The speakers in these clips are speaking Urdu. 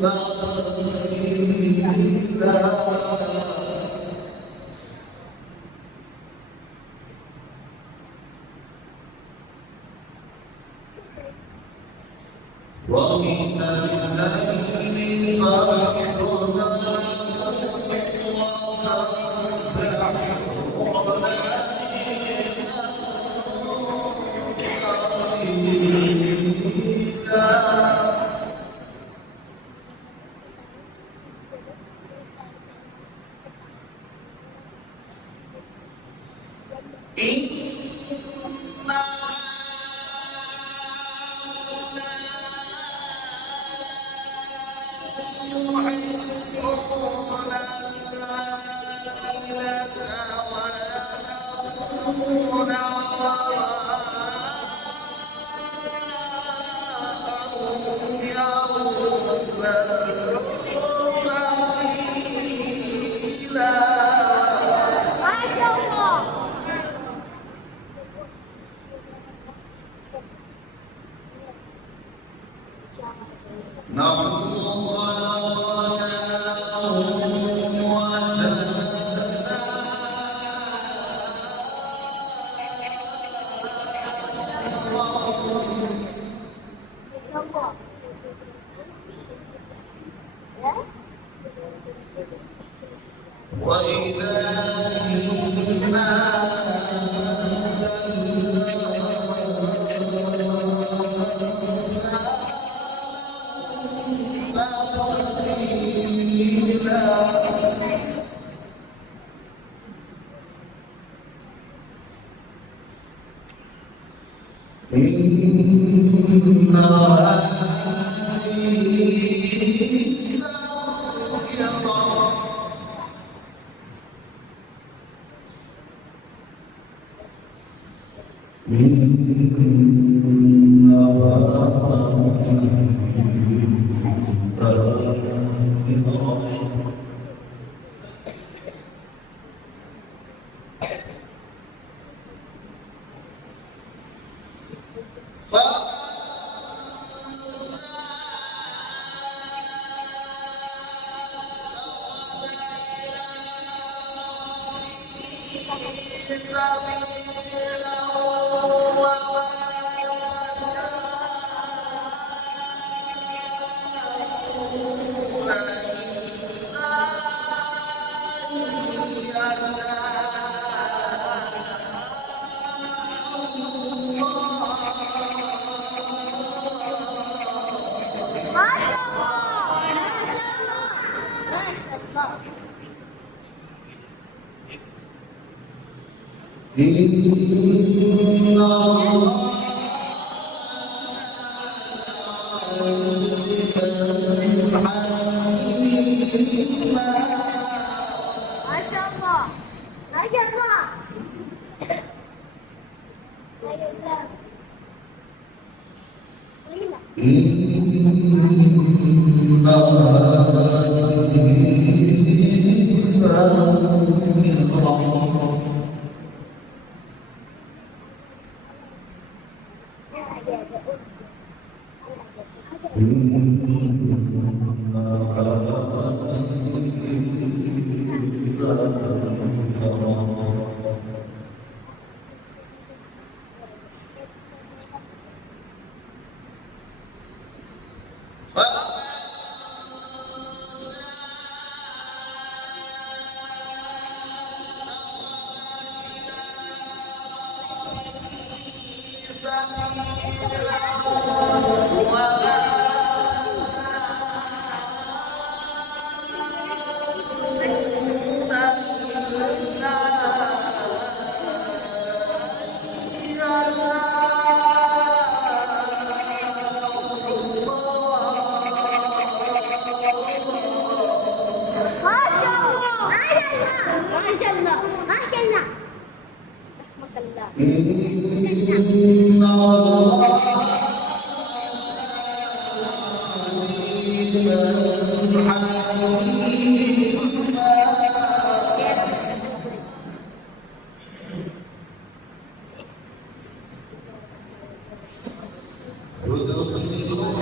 ومن الليل يدخل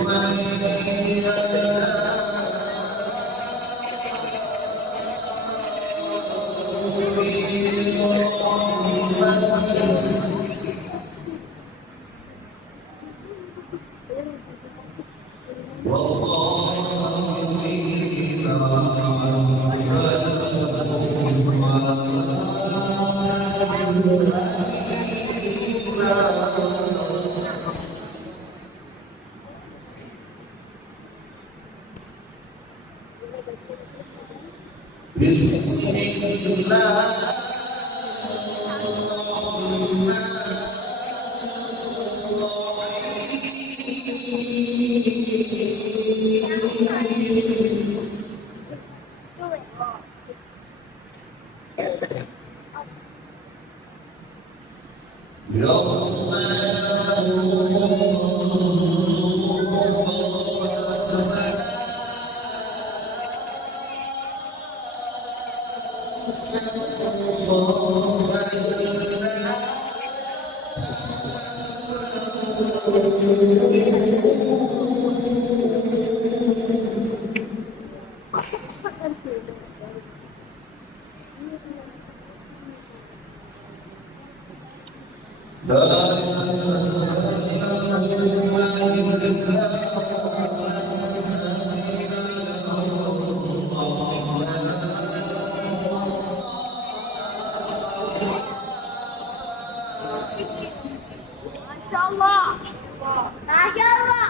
من يشاء Masya Allah. Masya Allah.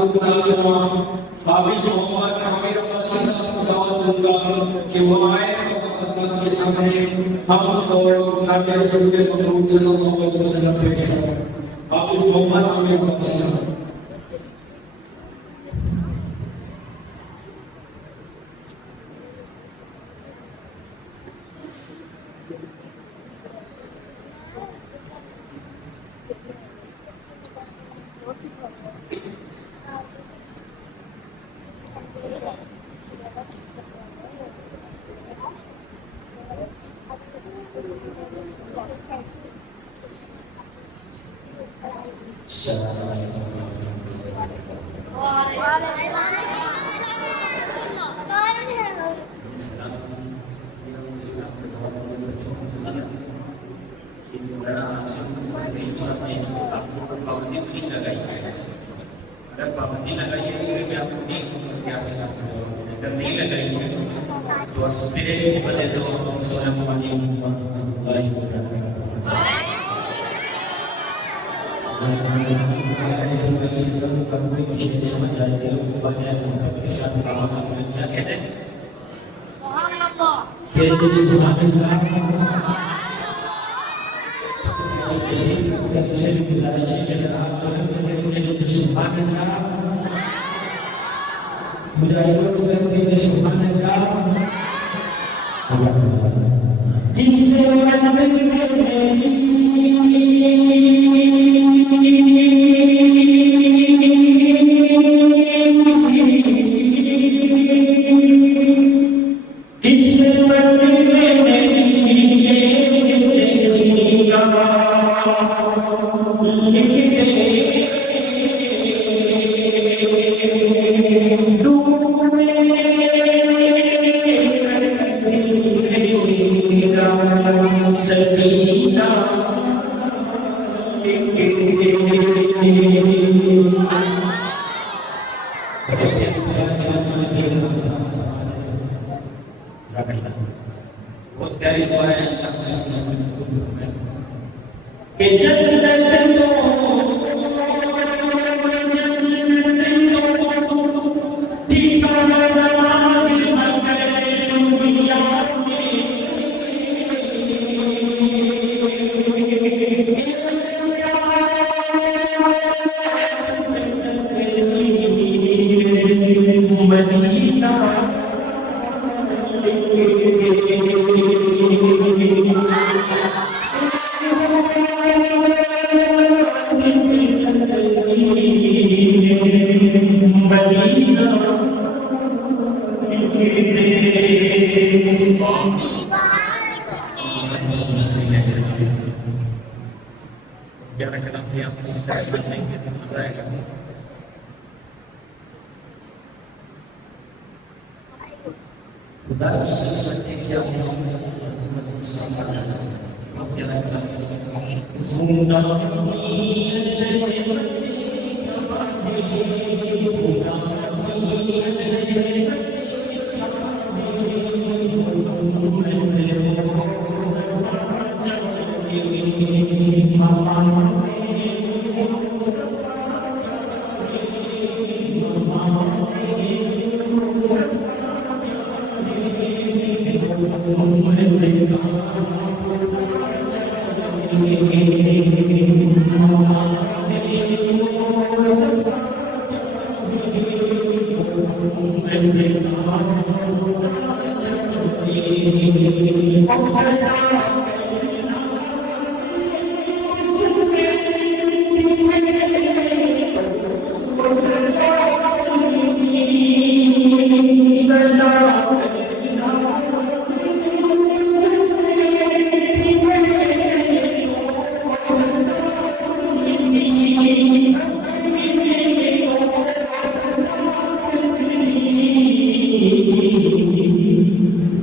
کو گناہ کرنا حافظ محمد عامر قادری صاحب کو دعوت دوں گا کہ وہ آئے محمد کے سامنے ہم اور نعت رسول مقبول صلی اللہ علیہ وسلم پیش کریں. حافظ محمد عامر قادری صاحب. اگر پابندی لگائیے کہ آپ کو اگر نہیں لگائیے تو میرے وجہ تو سونا پانی سمجھ آئے کیا کہتے ہیں بہت پیاری دعا ہے کہ پیارا کلام بھی آپ اسی طرح سمجھیں گے تو مزہ آئے گا. خدا کی نصرت ہے کہ آپ محمد صلی اللہ علیہ وسلم پیارا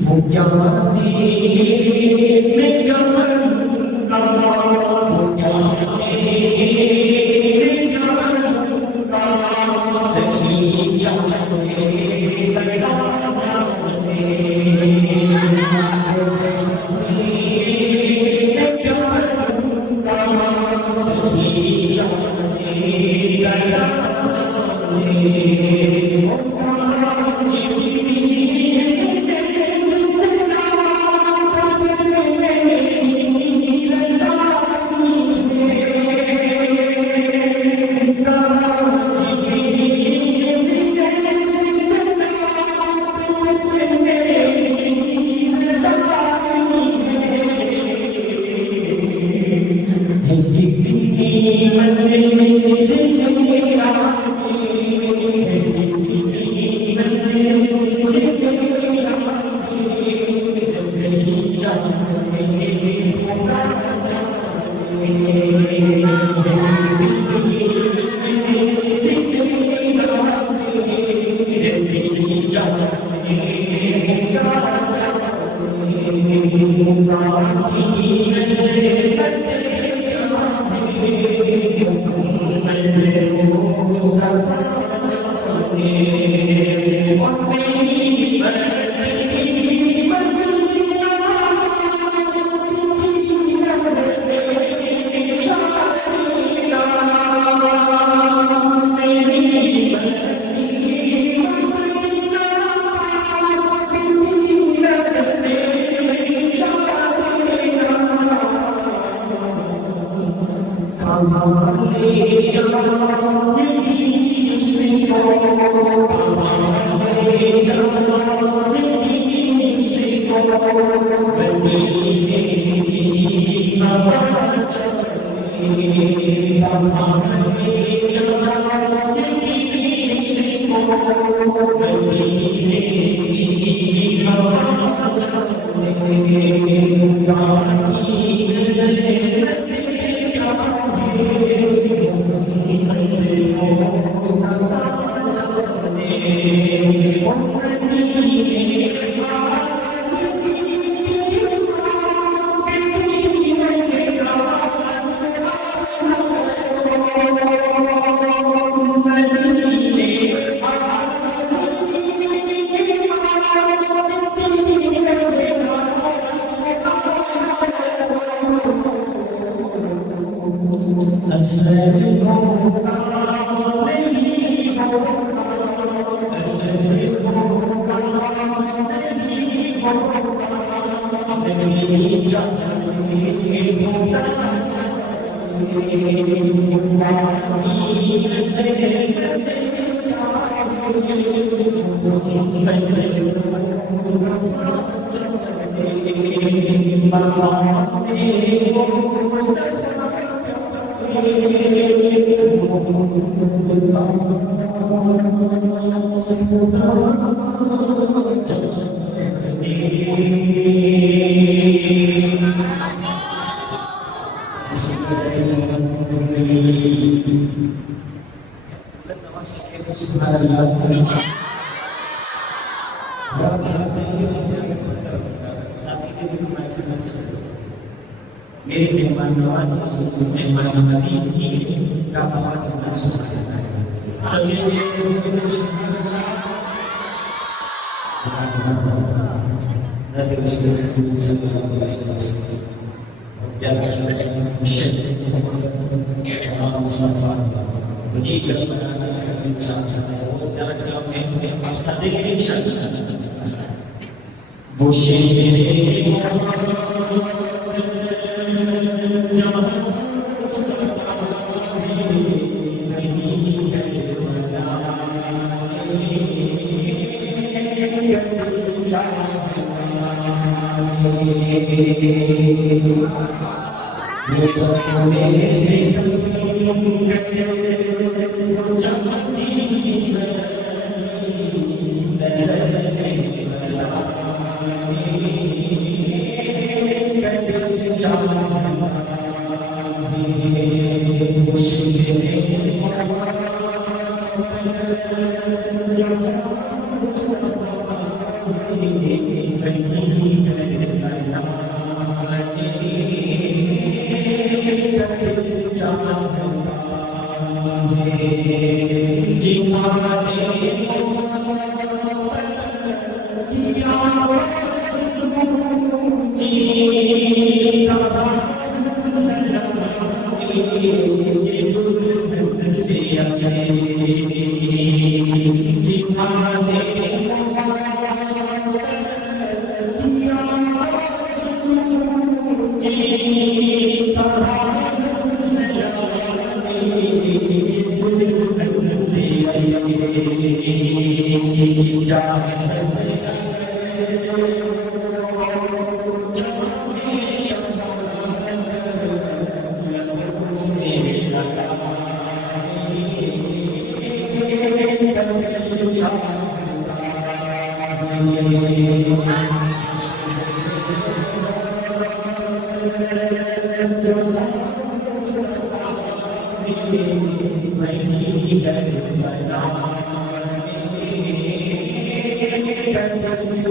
وہ کیا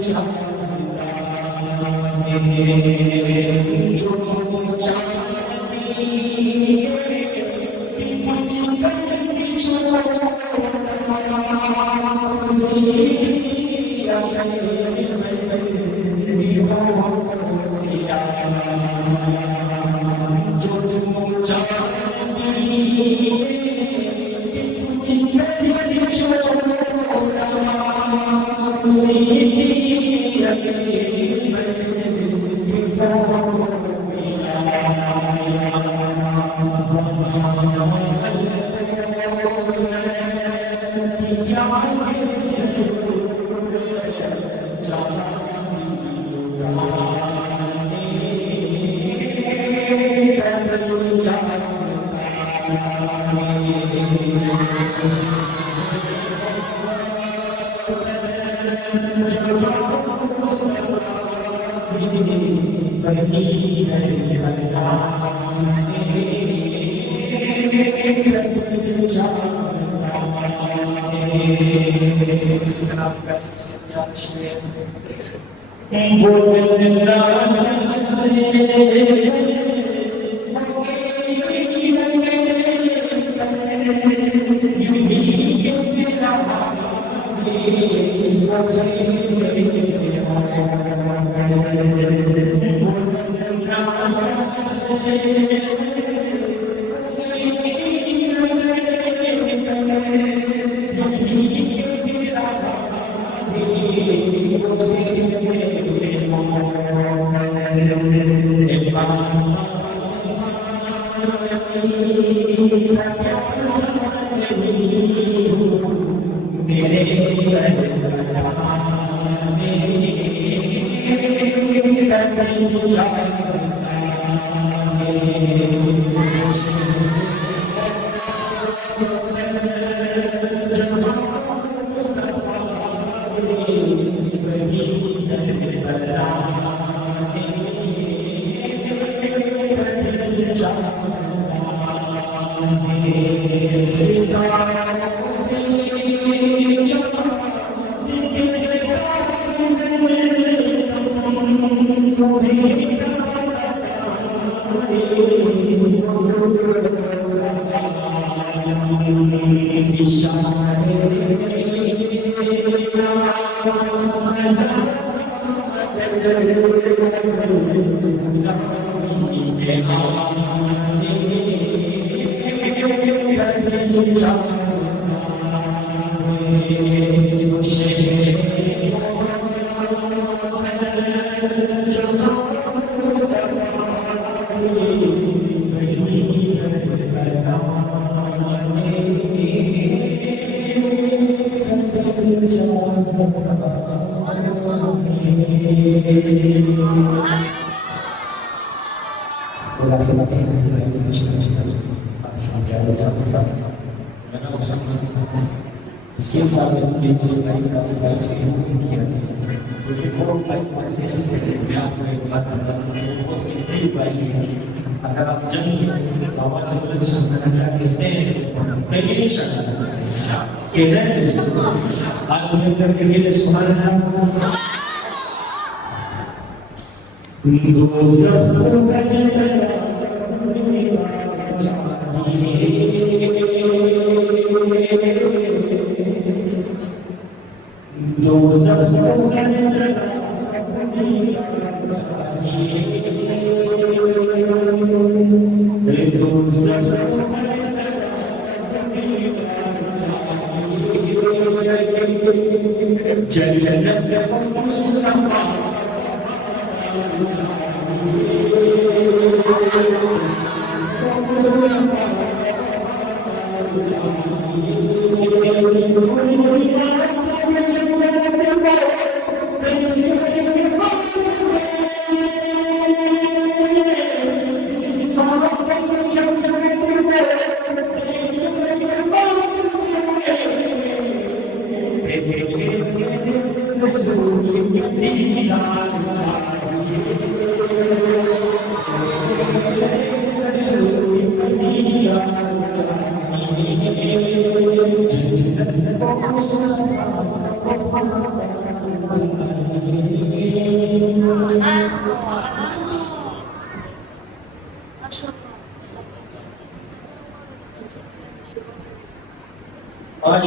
Thank you.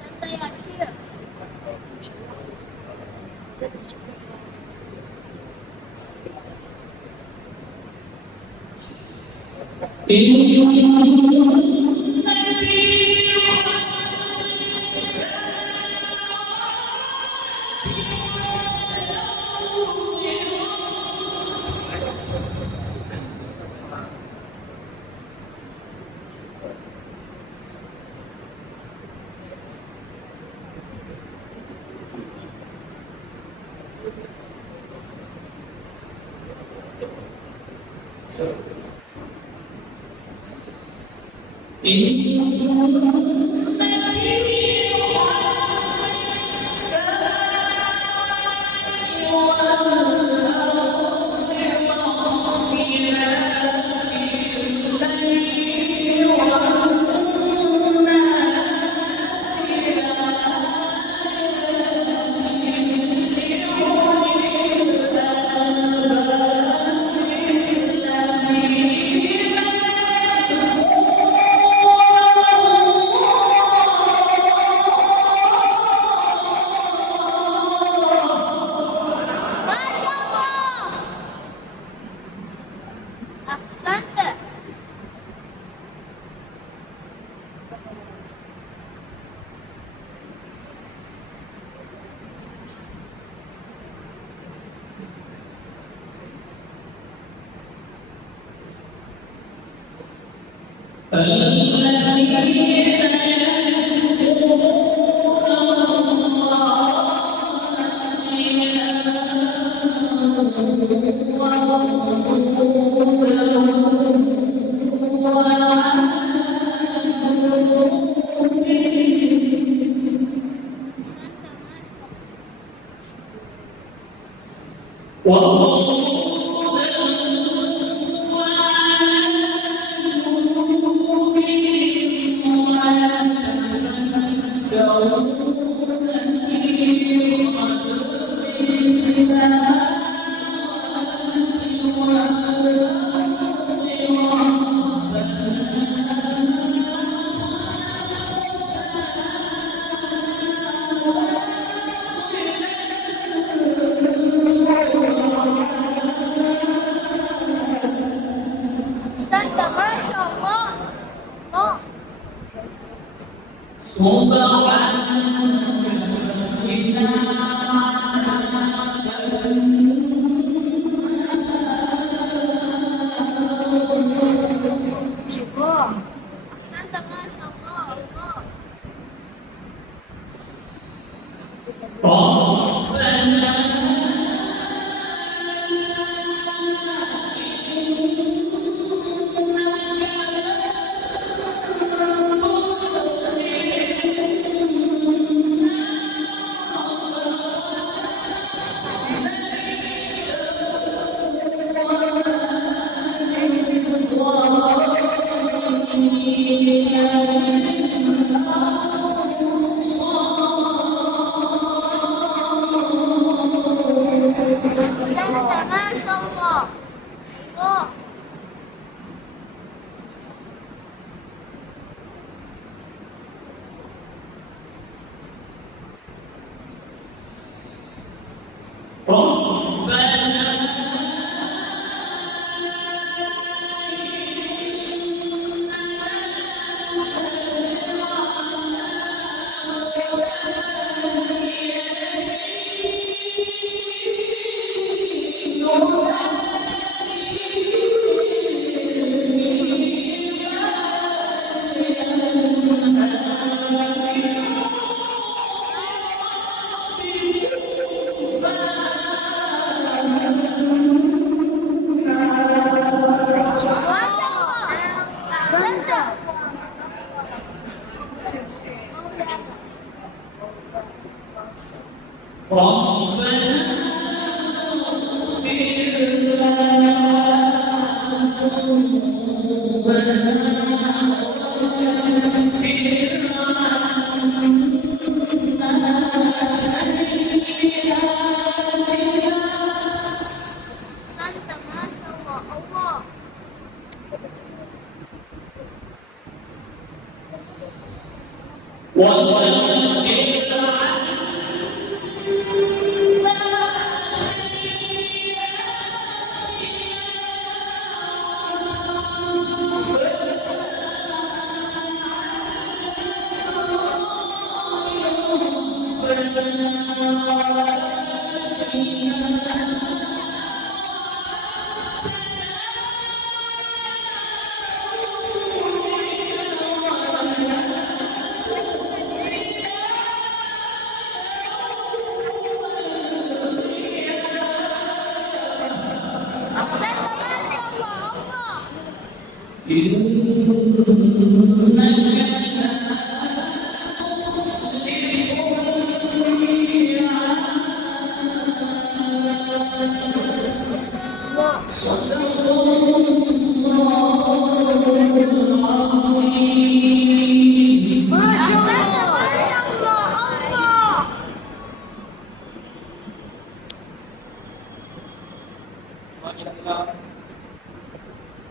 Santai ya, Syekh. Masya Allah. Ahsanta. Ahsanta, Masya Allah. Oh. Syukur. Ahsanta, Masya Allah. Allah. Santa, mashallah, Allah. Santa, mashallah, Allah. Allah. Santa, mashallah, Allah.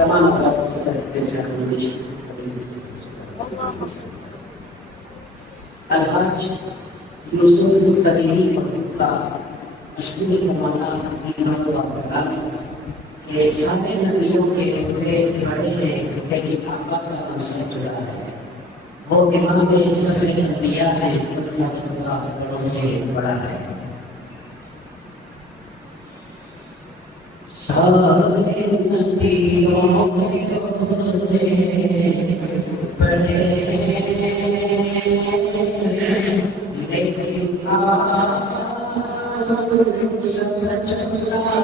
تمام الحاج یوسف القدیری کا مشہور زمانہ امام ہوا کرام کہ سارے نبیوں کے عہدے بڑے ہیں لیکن آباد کا مسئلہ جڑا ہے وہ امام سب انبیاء ہیں دنیا کے بڑوں سے بڑا ہے سارے نبیوں کے عہدے بڑے لیکن آپ سب چلا ہے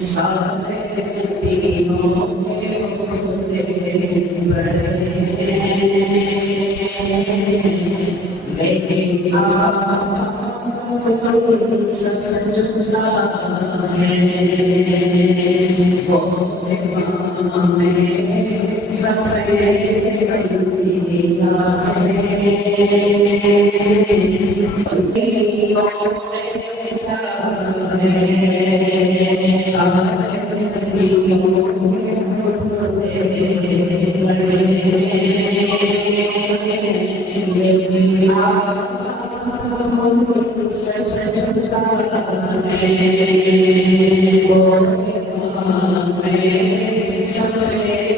سارے نبیوں کے عہدے بڑے لیکن آپ سجدہ ہے وہ امام سارے انبیاء ہے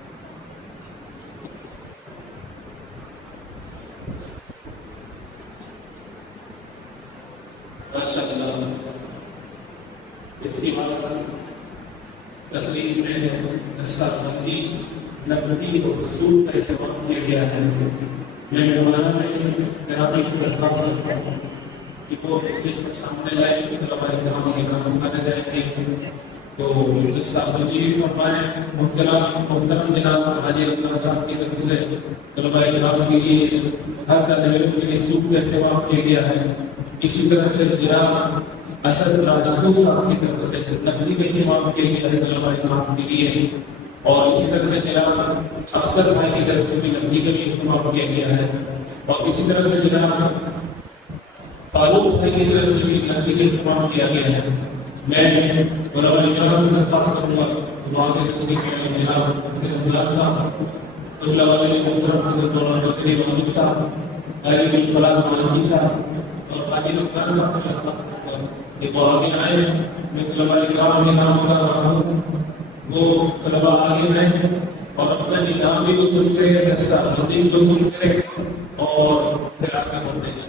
سارے تقریب میں حصہ بندی نقدی اور حصول کا اہتمام کیا گیا ہے۔ میں مولانا میں جناب کی درخواست کرتا ہوں کہ وہ اسٹیج پر سامنے لائے کہ طلباء کرام کے نام مانے جائیں گے تو حصہ بندی بھی فرمائیں۔ محترم جناب حاجی عبداللہ صاحب کی طرف سے طلباء کرام کی ہر کا لیولوں کے لیے سوق کا اہتمام کیا گیا ہے۔ اسی طرح سے جناب اسد راجپوت صاحب کی طرف سے نقدی کا اہتمام کیا گیا ہے طلباء کرام کے لیے، اور اسی طرح سے جناب اختر بھائی کی طرف سے بھی نقدی کا اہتمام کیا گیا ہے، اور اسی طرح سے جناب فاروق بھائی کی طرف سے بھی نقدی کا اہتمام کیا گیا ہے۔ میں علماء کرام سے درخواست کروں گا وہاں کے تصدیق میں جناب سید صاحب اللہ والے محترم حضرت مولانا بکری محمود صاحب، غریب الفلاح مالکی صاحب اور قاضی القرآن صاحب کا درخواست کروں گا کہ وہ آگے آئے۔ میں طلباء کرام کے نام کر رہا ہوں، وہ طلباء آگے آئے اور اپنا نظام بھی وصول کرے، حصہ بندی بھی وصول کرے اور پھر آگے بڑھتے جائیں۔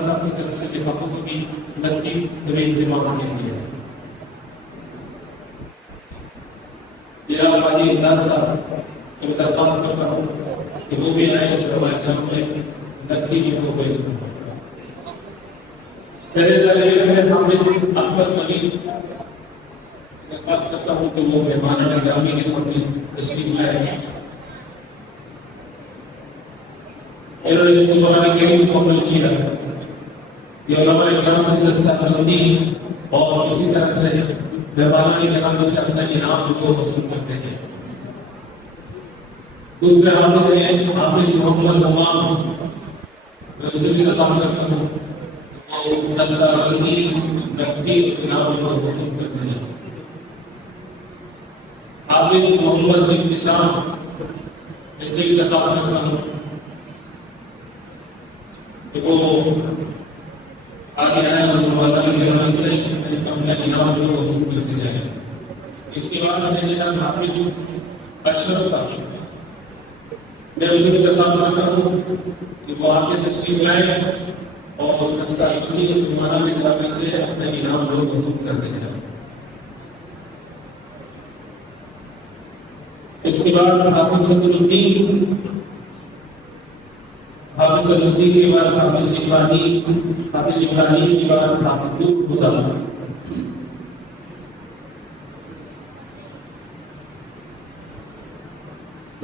صاحب کی طرف سے لفافوں کی ترتیب میں انتظام کیا گیا ہے۔ جناب قاضی امداد صاحب سے درخواست کرتا ہوں کہ وہ بھی آئے اور ہمارے کام میں نقدی کو پیش کریں۔ پہلے طالب علم حافظ احمد ملک درخواست کرتا ہوں کہ وہ مہمان گرامی کے سامنے تشریف لائے۔ انہوں نے قرآن کریم کو عمل کیا، یہ علماء کرام سے دستاویزی اور اسی طرح سے مہمانان کرام سے اپنا انعام کو وصول کرتے ہیں۔ دوسرے حافظ ہیں حافظ محمد امام، میں ان سے بھی درخواست کرتا ہوں اور دستاویزی نقدی انعام کو وصول کرتے ہیں۔ حافظ محمد انتظام، ان سے بھی درخواست کرتا ہوں کہ وہ آگے آئے اور مہمانان کرام سے اپنا انعام کو وصول کرتے جائیں۔ اس کے بعد ہے جناب حافظ اشرف صاحب، میں ان سے بھی درخواست کرتا ہوں کہ وہ آگے تشریف لائیں اور دستاویزی مہمانان کرام سے اپنے انعام کو وصول کرتے جائیں۔ اس کے بعد حافظ صدر الدین، حافظ صدر الدین کے بعد حافظ ابراہیم کے بعد حافظ خدا۔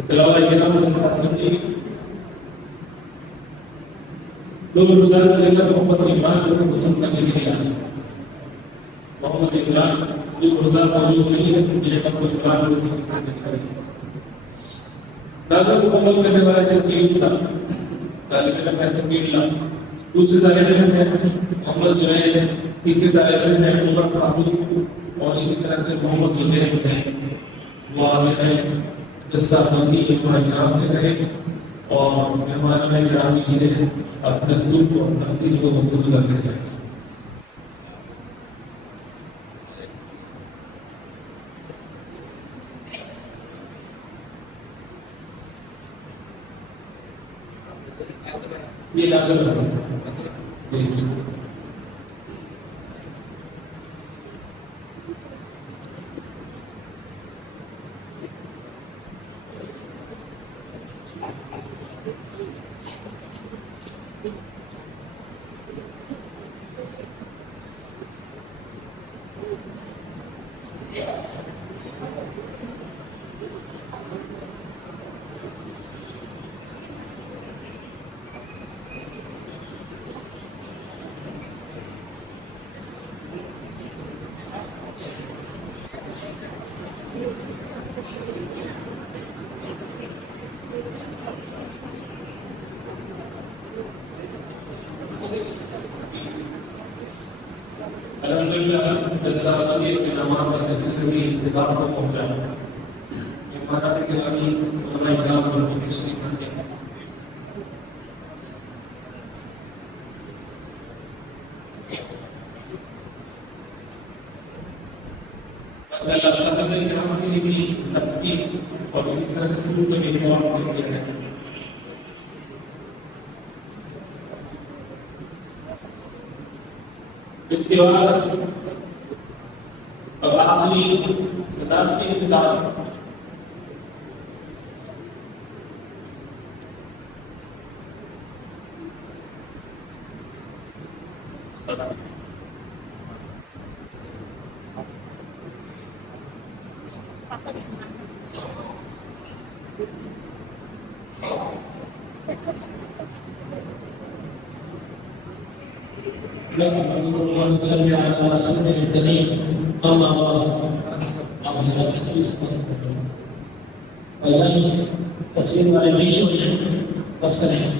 تلاوت کرام کے ساتھ بچے لوگ گزار کے لیے محمد عمران کو پسند کرنے کے لیے آئے۔ محمد عمران جو گزار موجود نہیں ہے مجھے اپنے سوال کو پسند کرنے کے لیے ناظر مکمل کرنے والا سکیل تھا طالب علم ہے سکیل اللہ، دوسرے طالب علم ہے محمد جنید، تیسرے طالب علم ہے عمر خاتون، اور اسی طرح سے محمد زبیر ہے۔ وہ آگے ہے دستاویزی کرام سے کرے اور مہمان گرامی سے اپنے دستور کو تقدیر کو وصول کرتے جائیں۔ یہ لازم ہے۔ الحمدللہ دستاویزی کے نام کا سلسلہ بھی اتفاق کو پہنچا۔ ہمارا بھی کلامی علماء کرام اور تشریف کرتے ہیں۔ ماشاءاللہ اساتذہ کرام کے لیے بھی ترتیب اور اسی طرح سے شروع کا بھی انتظام کیا گیا ہے۔ اس کے بعد آخری کتاب کی کتاب اللهم صل على رسول الكريم اما بعد ايضا تفسير على شويه والسلام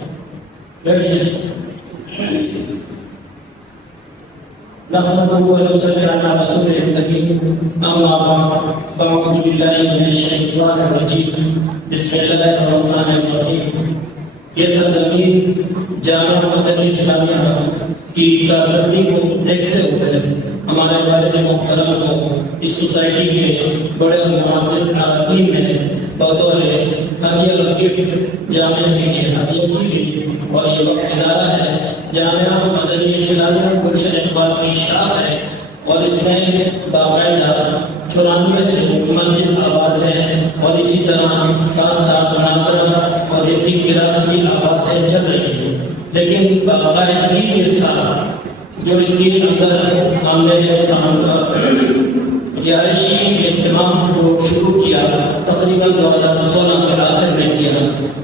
نحمده ونصلي على رسوله الكريم اما بعد فاعوذ بالله من الشيطان الرجيم بسم الله الرحمن الرحيم یہ سرزمین جامعہ مدنی اسلامیہ کی کارکردگی کو دیکھتے ہوئے ہمارے والد محترم کو اس سوسائٹی کے بڑے اور معزز اراکین نے بطور ہدیہ گفٹ جامعہ کے لیے ہدیہ کی گئی اور یہ وقت ادارہ ہے جامعہ مدنی اسلامیہ گلشن اقبال کی شاخ ہے اور اس میں باقاعدہ 94 سے مسجد آباد ہے اور اسی طرح ساتھ ساتھ مناظرہ اور اسی کلاس بھی آباد ہے چل رہی ہے لیکن باقاعدگی کے ساتھ جو اس کے اندر ہم نے رہائشی اہتمام کو شروع کیا تقریباً 2016 کے آخر میں کیا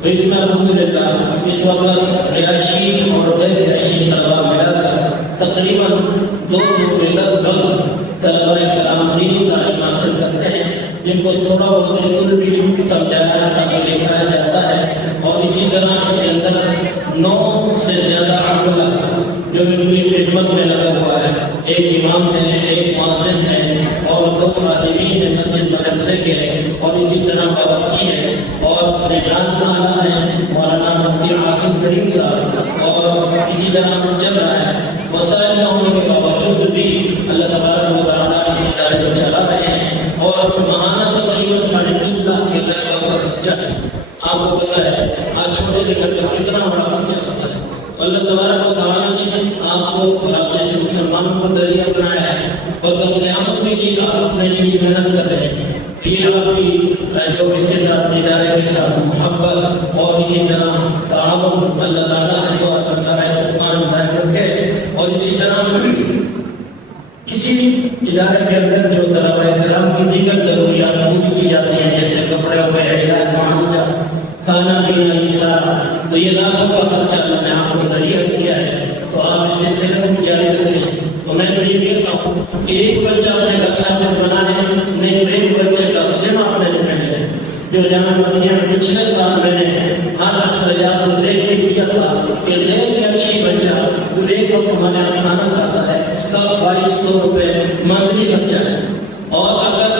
تو اس میں الحمدللہ اس وقت رہائشی اور غیر رہائشی طلبہ ملا کر تقریباً 200 کے لگ بھگ طلبہ کرام دینی تعلیم حاصل کرتے ہیں جن کو تھوڑا بہت اسکول بھی سمجھایا لکھایا جاتا ہے اور اسی طرح اس کے اندر 9 سے زیادہ عملہ جو ان کی خدمت میں لگا ہوا ہے ایک امام ہے ایک مؤذن ہے اور 2 خادمین ہیں مسجد مدرسے کے اور اسی طرح باورچی ہے اور نگران اعلیٰ ہے مولانا مفتی عاصم کریم صاحب اور اسی طرح چل رہا ہے وسائل نہ ہونے کے باوجود بھی اللہ تبارک و تعالیٰ اس ادارے کو چلا رہے ہیں اور ماہانہ تقریباً 3.5 لاکھ کے قریب کا خرچہ ہے آپ کو پتہ ہے آج چھوٹے سے گھر کا کتنا بڑا خرچہ ہوتا ہے اللہ تبارک و تعالیٰ نے آپ کو آپ جیسے مسلمانوں کو ذریعہ بنایا ہے اور کل قیامت میں یہ آپ اپنے لیے محنت کر رہے ہیں یہ آپ کی جو اس کے ساتھ ادارے کے ساتھ محبت اور اسی طرح تعاون اللہ تعالیٰ سے دعا کرتا ہے اس کو قائم دائم رکھے اور اسی طرح اسی ادارے کے اندر جو طلبہ کرام کی دیگر ضروریات پوری کی جاتی ہیں جیسے کپڑے وغیرہ علاج معالجہ کھانا پینا اشارہ تو یہ لاکھوں کا خرچہ اللہ نے آپ کو ذریعہ کیا ہے تو آپ اس سلسلے کو جاری رکھیں تو میں تو یہ کہتا ہوں کہ ایک بچہ اپنے گھر ساتھ بنانے نہیں تو ایک بچے کا ذمہ اپنے لیے ہے جو جامعہ مدنیہ میں پچھلے سال میں نے ہر اخراجات کو دیکھ کے کیا تھا کہ غیر اچھی بچہ جو ایک وقت ہمارے یہاں کھانا کھاتا ہے اس کا 2200 روپے منتھلی خرچہ ہے اور اگر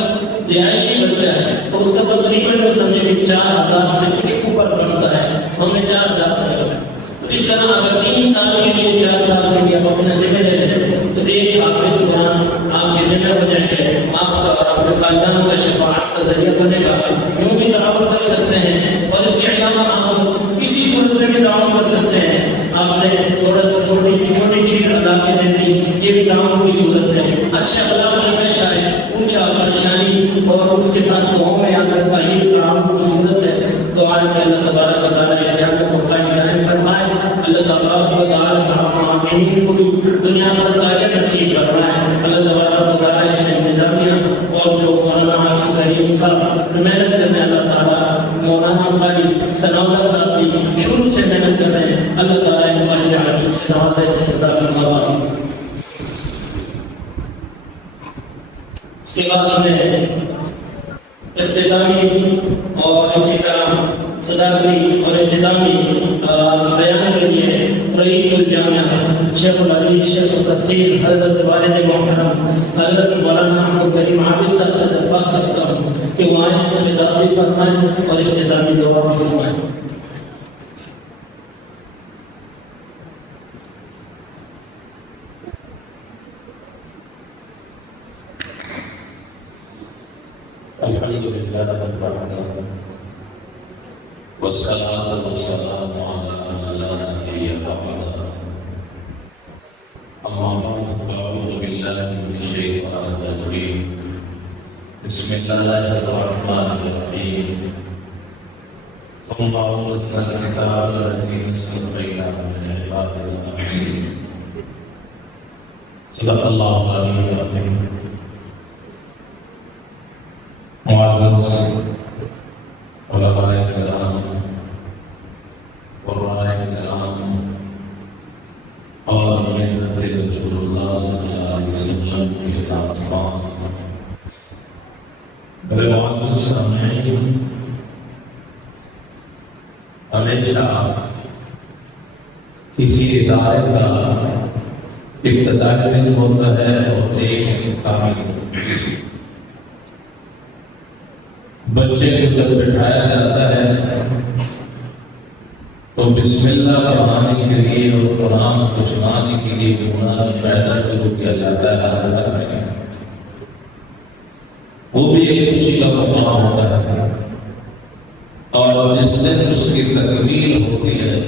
رہائشی بچہ ہے تو اس کا تقریباً سمجھے کہ 4000 سے کچھ اوپر بنتا ہے ہم نے 4000 روپے لگا تو اس طرح اگر 3 سال کے لیے 4 سال کے لیے آپ اپنے ذمہ لے لیں تو ایک حافظ قرآن آپ کے ذمہ ہو جائیں گے آپ کا اور آپ کے خاندان کا شفاعت کا ذریعہ بنے گا یوں بھی تعاون کر سکتے ہیں اور اس کے علاوہ آپ کسی صورت میں بھی تعاون کر سکتے ہیں آپ نے تھوڑا سا چھوٹی چیز ادا کے دے دی یہ بھی تعاون کی صورت ہے اچھے اخلاق سے پیش آئے اونچا پریشانی اور اس کے ساتھ دعاؤں میں یاد رکھا یہ بھی تعاون کی صورت ہے تو آج کہ اللہ تبارک و تعالیٰ اس جامعہ کو قائم دائم فرمائے اللہ تبارک و تعالیٰ معاملین کو بھی دنیا پر تاجر نصیب فرمائے اللہ تبارک و تعالیٰ اس انتظامیہ اور جو مولانا عاصم کریم تھا محنت کرنے اللہ تعالیٰ مولانا قاضی ثناءاللہ صاحب بھی شروع سے محنت کر رہے ہیں اللہ تعالیٰ ان کو اجر عظیم سے نوازے جزاک اللہ اس کے بعد ہمیں اختتامی اور اسی طرح صدارتی اور اختتامی بیان کے لیے رئیس الجامعہ شیخ العزیز شیخ التفسیر حضرت والد محترم حضرت مولانا عبد الکریم عابد صاحب سے درخواست کرتا ہوں کہ وہ آئیں خطابی فرمائیں اور اختتامی دعا بھی فرمائیں. الحمد لله رب العالمين والصلاة والسلام على من لا نبي بعده أما بعد فأعوذ بالله من الشيطان الرجيم بسم الله الرحمن الرحيم ثم أورثنا الكتاب الذين اصطفينا من عبادنا صدق اللہ العلی العظیم. معزز علماء کرام، قرآن کرام اور محنت رسول اللہ صلی اللہ علیہ وسلم کے ناطقان، میرے معزز سامعین، ہمیشہ کسی ادارے کا ابتدائی دن ہوتا ہے اور ایک اختتامی دن. بچے کو جب بٹھایا جاتا ہے تو بسم اللہ پڑھانے کے لیے اور قرآن کو سنانے کے لیے قرآن پیدا شروع کیا جاتا ہے. وہ بھی ایک خوشی کا مقام ہوتا ہے، اور جس دن اس کی تکمیل ہوتی ہے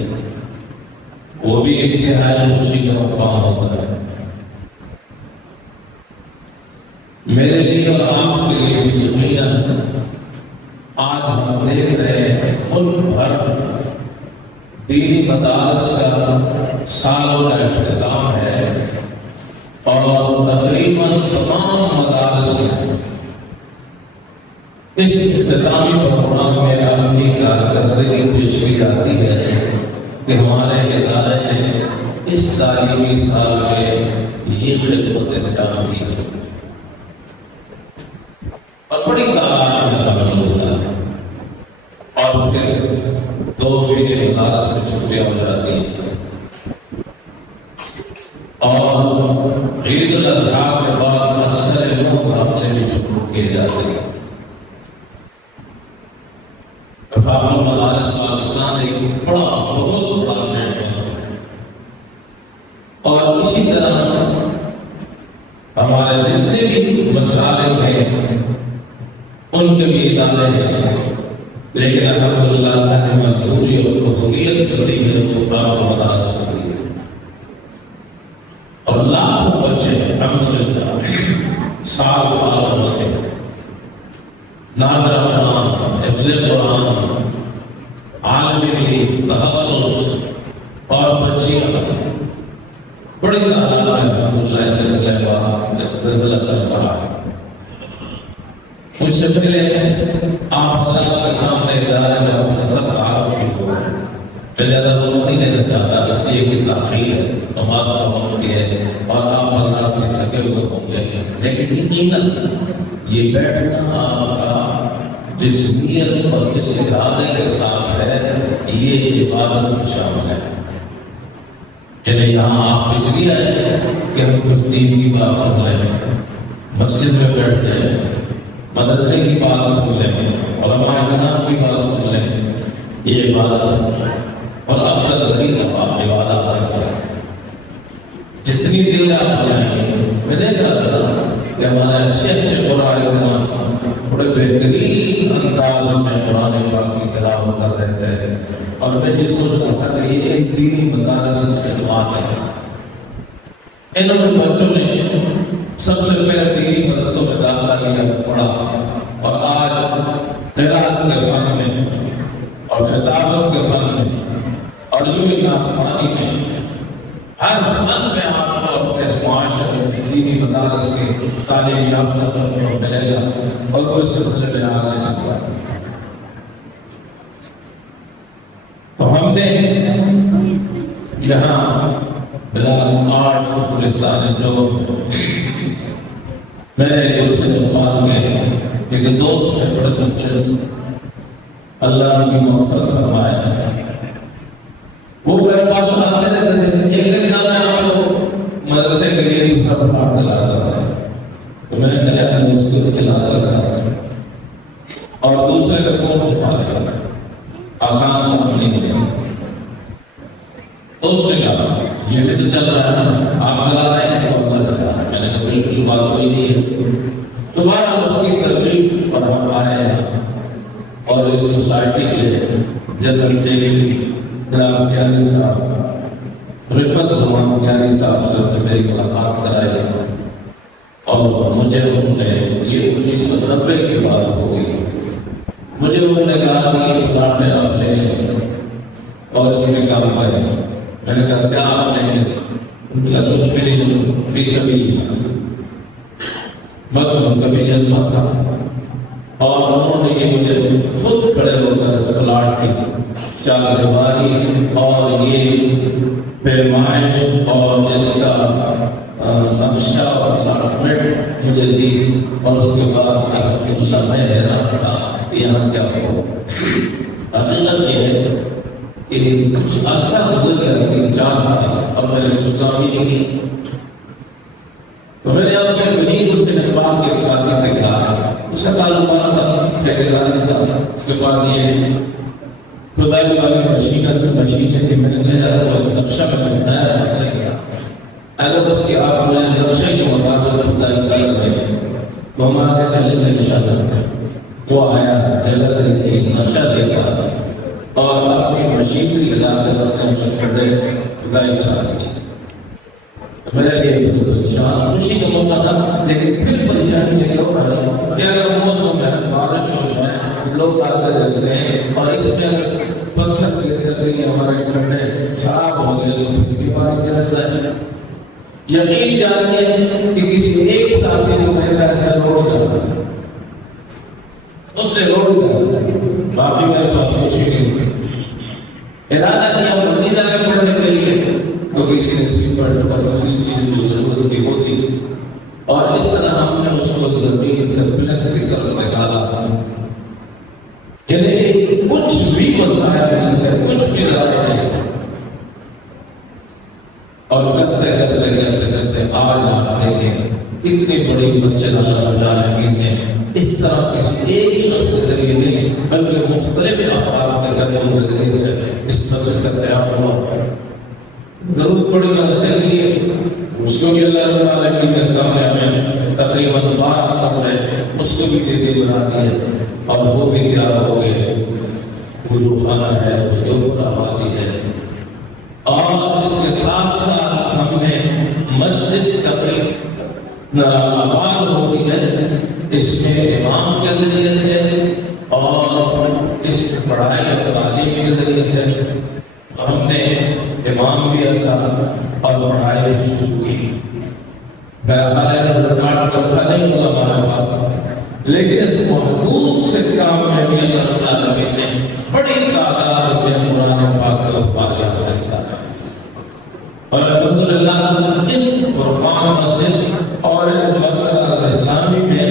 وہ بھی انتہائی خوشی کا مقام ہوتا ہے. میرے لیے اور آپ کے لیے یقیناً آج ہم دیکھ رہے ہیں ملک بھر دینی مدارس کا سال کا اختتام ہے، اور تقریباً تمام مدارس میں اس اختتامی پروگرام میں اپنی کارکردگی پیش کی جاتی ہے کہ ہمارے ادارے نے اس تعلیمی سال میں یہ خدمت انجام دی ہے، اور بڑی تعداد میں شامل ہوتا ہے. اور پھر 2 مہینے مدارس میں چھٹیاں ہو جاتی ہیں، اور عید الاضحیٰ کے بعد اکثر لوگ داخلے بھی شروع کیے جاتے ہیں. وفاق المدارس پاکستان ایک بڑا بہت بڑا نیٹ ہے، اور اسی طرح ہمارے جتنے بھی مسالک ہیں ان کے بھی ادارے ہیں، لیکن الحمدللہ اللہ نے مجبوری اور قبولیت کر دی ہے وفاق المدارس کے لیے، اور لاکھوں بچے الحمدللہ سال فارغ ہوتے ہیں. ناظر قرآن، حفظ قرآن، عالمی تخصص اور بچیاں بڑی تعداد میں الحمدللہ اس سلسلے کا سلسلہ چل رہا ہے. مجھ سے پہلے آپ حضرات کے سامنے ادارے کا مختصر تعارف کی ہو. میں زیادہ وقت نہیں لینا چاہتا، اس لیے کہ تاخیر ہے، نماز کا وقت بھی ہے اور آپ حضرات بھی تھکے ہوئے ہوں گے، لیکن یقیناً یہ بیٹھنا آپ کا جس نیت اور جس ارادے کے ساتھ ہے یہ عبادت میں شامل ہے. یعنی یہاں آپ اس لیے آئے کہ ہم کچھ دین کی بات سن لیں، مسجد میں بیٹھ جائیں، مدرسے کی بات سن لیں، علماء کرام کی بات سن لیں، یہ عبادت ہے. اور اکثر غریب عبادت ہے. جتنی دیر آپ بنائیں گے، میں دیکھ رہا تھا کہ ہمارے اچھے قرآن کرام بڑے بہترین انداز میں قرآن پاک کی تلاوت کر رہے تھے، اور میں یہ سوچ رہا تھا کہ یہ ایک دینی مدارس کی خدمات ہے. انہوں نے بچوں نے سب سے پہلے دینی مدرسوں میں داخلہ لیا، پڑھا، اور آج قرات کے فن میں اور خطابت کے فن میں اور یوں ہی نعتخوانی میں ہر فن میں آپ کو اس معاشرے میں دینی مدارس کے تعلیم یافتہ طبقہ ملے گا، اور وہ اس سلسلے میں آگے چلے. تو ہم نے یہاں بلال آرٹ پولیسان جو میرے دوست اقبال کے ایک دوست سے بڑے مخلص، اللہ ان کی مغفرت فرمائے، وہ میرے پاس آتے رہتے تھے. ایک دن آپ کو مدرسے کے لیے دوسرا پڑھا دلاتا تھا، تو میں نے کہا کہ اس کو کھلا سکتا اور دوسرے کا کون سکھا دے گا، آسان کام نہیں ملے. تو اس نے کہا یہ بھی تو چل رہا ہے نا، آپ چلا رہے ہیں تو اللہ چلا رہا ہے. میں نے کہا بالکل بات کوئی نہیں ہے. دوبارہ اس کی ترغیب پر ہم آئے ہیں، اور اس سوسائٹی کے جنرل سیکرٹری جناب گیانی صاحب، رفت رحمان گیانی صاحب سے میری ملاقات کرائی، اور مجھے انہوں نے یہ 1990 کی بات ہو گئی، مجھے انہوں نے کہا کہ یہ پلانٹ آپ لیں اور اس میں کام کریں. میں نے کہا کیا آپ نے کچھ میری فیس سبیل بس ان کا بھی جذبہ تھا اور انہوں نے یہ مجھے خود کھڑے ہو کر اس پلاٹ کی چار دیواری اور یہ پیمائش اور اس کا نقشہ اور الاٹمنٹ مجھے دی اور اس کے بعد اللہ میں حیران تھا کہ یہاں کیا ہو. حقیقت یہ ہے کہ کچھ عرصہ گزر گیا 3-4 سال اور میں نے کچھ کام ہی نہیں کی. تو میں نے اپنے وہیں دوسرے اخبار کے ساتھی سے کہا اس کا تعلقات تھا ٹھیکیداری تھا اس کے پاس یہ خدائی والی مشینیں تھی. میں نے کہا یار وہ نقشہ میں نے بنایا ہے اس سے کیا اگر اس کے آپ میں نقشے کے مطابق خدائی کر رہے ہیں تو ہم آگے چلیں گے انشاءاللہ. وہ آیا جلد ایک نقشہ دے گا اور اپنی مشینری لگا کر اس کے اندر کھڑے خدائی کرا دی. میرا یہ شان خوشی کا موقع تھا لیکن پھر پریشانی یہ لوگ ہے کہ اگر موسم ہے بارش ہو جائے لوگ آتے رہتے ہیں اور اس میں اگر پتھر گرنے لگے ہمارے کھڑے خراب ہو گئے تو بیماری کے رہتا ہے. یقین جانیے کہ کسی ایک ساتھی کو میرا ہے روڈ لگا اس نے روڈ لگا باقی میرے پاس کچھ نہیں. ارادہ کیا مزید آگے بڑھنے کے لیے تو کسی نے سیمنٹ اور دوسری چیزیں جو ضرورت تھی وہ دی اور اس طرح ہم نے اس کو زمین سے پلنگ کی طرف نکالا. یعنی کچھ بھی مسائل نہیں تھے کچھ بھی ارادہ نہیں تھا اور کرتے آج آپ دیکھیں کتنی بڑی مسجد اللہ رب العالمین نے اس طرح کسی ایک شخص کے ذریعے نہیں بلکہ مختلف افراد کے ذریعے سے اس مسجد کا تیار ہوا. ضرورت پڑی مسئلے کے لیے اس کو بھی اللہ رب العالمین کے سامنے ہمیں تقریباً 12 کمرے اس کو بھی دے بنا دیے اور وہ بھی تیار ہو گئے. وضو خانہ ہے اس کے اوپر آبادی ہے اور اس کے ساتھ ساتھ ہم نے مسجد تقریب آباد ہوتی ہے اس میں امام کے ذریعے سے اور اس پڑھائی اور تعلیم کے ذریعے سے ہم نے امام بھی اللہ اور پڑھائی بھی شروع کی. ریکارڈ رکھا نہیں ہوگا ہمارے پاس لیکن اس محدود سے کام میں بھی اللہ رب العالمین نے بڑی تعداد میں قرآن پاک کا اتباع حاصل کیا اور الحمدللہ اس قرآن مسجد اور اس مرکز اسلامی میں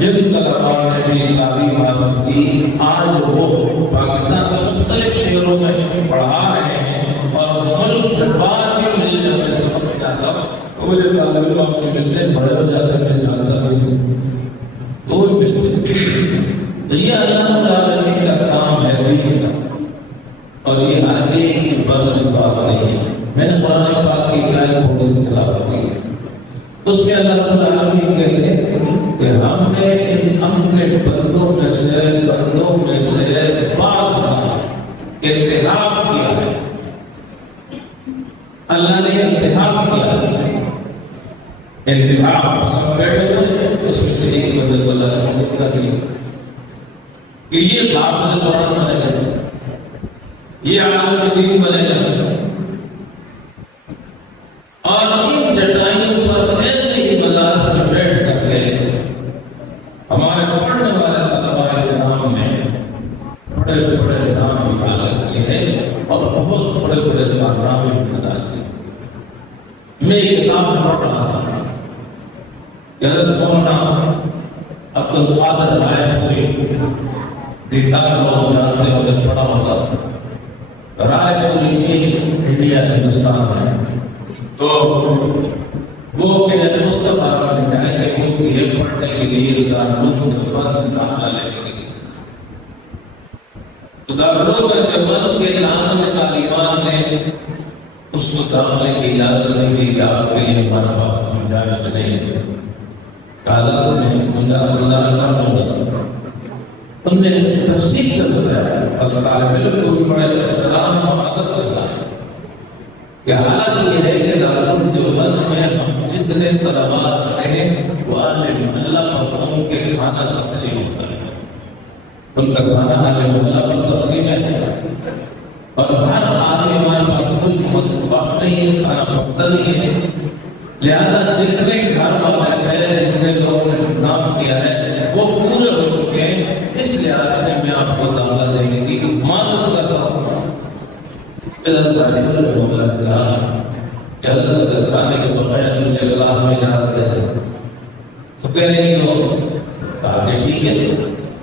جن طلباء نے بھی تعلیم حاصل کی آج وہ پاکستان کے مختلف شہروں میں پڑھا رہے ہیں اور ملک سے باہر بھی مجھے جب میں سفر میں جاتا ہوں مجھے طالب علم اپنے ملتے بڑے ہو جاتے ہیں جانتا نہیں کوئی ملتے. تو یہ اللہ العالمین کا کام ہے دین کا اور یہ آگے کی بس بات نہیں ہے. میں نے قرآن پاک کی آیت تھوڑی سی تلاوت کی اس میں اللہ رب العالمین کہتے ہیں کہ ہم نے ان اپنے بندوں میں سے بعض کا انتخاب کیا ہے. اللہ نے انتخاب کیا ہے. انتخاب سب بیٹھے ہوئے اس میں سے ایک بندے کو اللہ نے حکم کر دیا کہ یہ حافظ قرآن بنے گا یہ عالم دین بنے گا اور ان چٹائیوں پر ایسے ہی مدارس میں بیٹھ کر کے ہمارے پڑھنے والے طلباء کرام نے بڑے بڑے نام بھی حاصل کیے ہیں اور بہت بڑے بڑے کارنامے بھی ادا کیے. میں ایک کتاب پڑھ رہا تھا کہ حضرت مولانا عبد القادر رائے پوری دیدار لوگ جانتے ہوئے پڑھا ہوگا. رائے پوری انڈیا ہندوستان ہے تو وہ کہ مصطفیٰ نے کہا کہ ملک یہ پڑھنے کے لیے دارالعلوم دیوبند داخلہ لینے کے لیے تو دارالعلوم دیوبند کے نظام تعلیمات نے اس کو داخلے کی اجازت نہیں دی کہ آپ کے لیے ہمارے پاس گنجائش نہیں ہے. کہا اللہ ان نے تفصیل سے بتایا اللہ تعالیٰ علم کو بھی بڑے احترام اور ادب کے ساتھ کہ حالت یہ ہے کہ دارالعلوم دیوبند میں ہم جتنے طلباء پڑھے ہیں وہ اہل محلہ پر ان کے کھانا تقسیم ہوتا ہے. ان کا کھانا اہل محلہ پر تقسیم ہے اور ہر آدمی ہمارے پاس کوئی مطبخ نہیں ہے کھانا پکتا نہیں ہے لہذا جتنے گھر والے تھے جتنے لوگوں نے انتظام کیا ہے وہ پورے ہو چکے ہیں. اس لحاظ سے میں آپ کو دعوت دینے کی معذرت کرتا ہوں. حضرت کھانے کے بغیر مجھے گلاس میں جا رہے تھے تو کہہ رہے ہیں کہا کہ ٹھیک ہے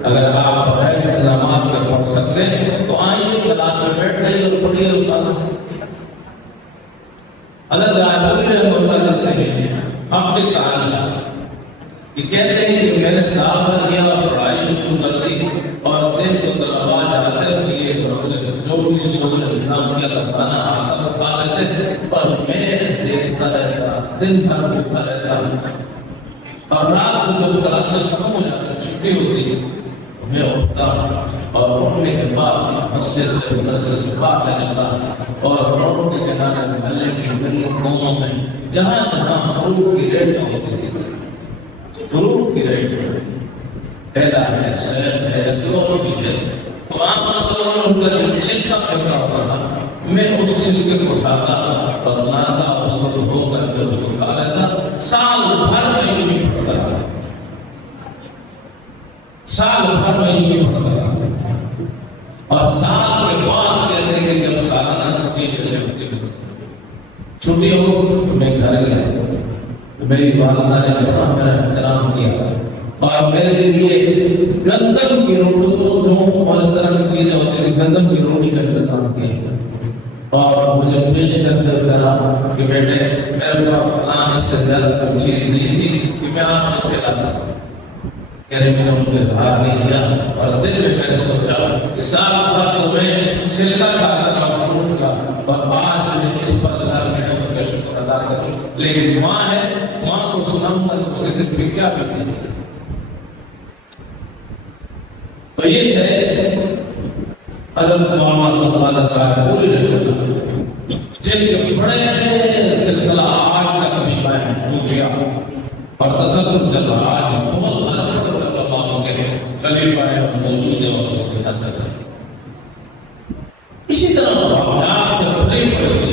اگر آپ بغیر انتظامات میں پڑھ سکتے ہیں تو آئیے کلاس میں بیٹھ جائیے اور پڑھیے استاد. حضرت راجپوتی رحمۃ اللہ لکھتے ہیں اپنے تعلیم کہ کہتے ہیں کہ میں نے داخلہ لیا اور پڑھائی شروع کر دی اور دن کو طلبا جاتے کے لیے جو بھی لوگوں نے انتظام کیا تھا کھانا آتا کھا لیتے پر میں دیکھتا رہتا دن بھر بھوکا رہتا اور رات کو جب کلاسز ختم ہو جاتی چھٹی ہوتی میں اٹھتا اور اٹھنے کے بعد مسجد سے مدرسے سے باہر لینے کا اور روڈ کے کنارے محلے کی گلی گاؤں میں جہاں جہاں فروٹ کی ریٹ ہوتی تھی فروٹ کی ریٹ پیدا ہے سیر ہے جو چیز ہے وہاں تو ان کا جو چھلکا پھینکا ہوتا تھا میں اس چھلکے کو اٹھاتا اور لاتا اس کو دھو کر کے اس کو کھا لیتا. سال بھر میں ہی نہیں پڑتا تھا سال بھر میں ہی نہیں پڑتا اور سال کے بعد کہتے ہیں کہ جب سالانہ چھٹی جیسے ہوتی ہے چھٹی ہو میں گھر گیا میری والدہ نے میرا احترام کیا اور میرے لیے گندم کی روٹی جو اس طرح کی چیزیں ہوتی تھی گندم کی روٹی کا انتظام کیا اور مجھے پیش کرتے کہا کہ بیٹے میرے پاس فلاں اس سے زیادہ کوئی چیز نہیں تھی کہ میں آپ کو کھلاتا. کہہ رہے میں نے ان کے بھار نہیں دیا اور دل میں نے سوچا کہ سال بھر تو میں چھلکا کھاتا تھا فروٹ کا اور آج میں اس پر لگا میں ان کا شکر ادا کروں. لیکن ماں ہے ماں کو سناؤں گا اس کے دل پہ کیا بیتی ہے. تو یہ تھے حضرت محمد اللہ تعالیٰ پوری رہے جن کے بڑے سلسلہ آج تک بھی قائم ہو گیا اور تسلسل چل رہا آج بہت سارے خلیفہ موجود ہے اور اس سے چل رہا. اسی طرح واقعات سے بھری پڑی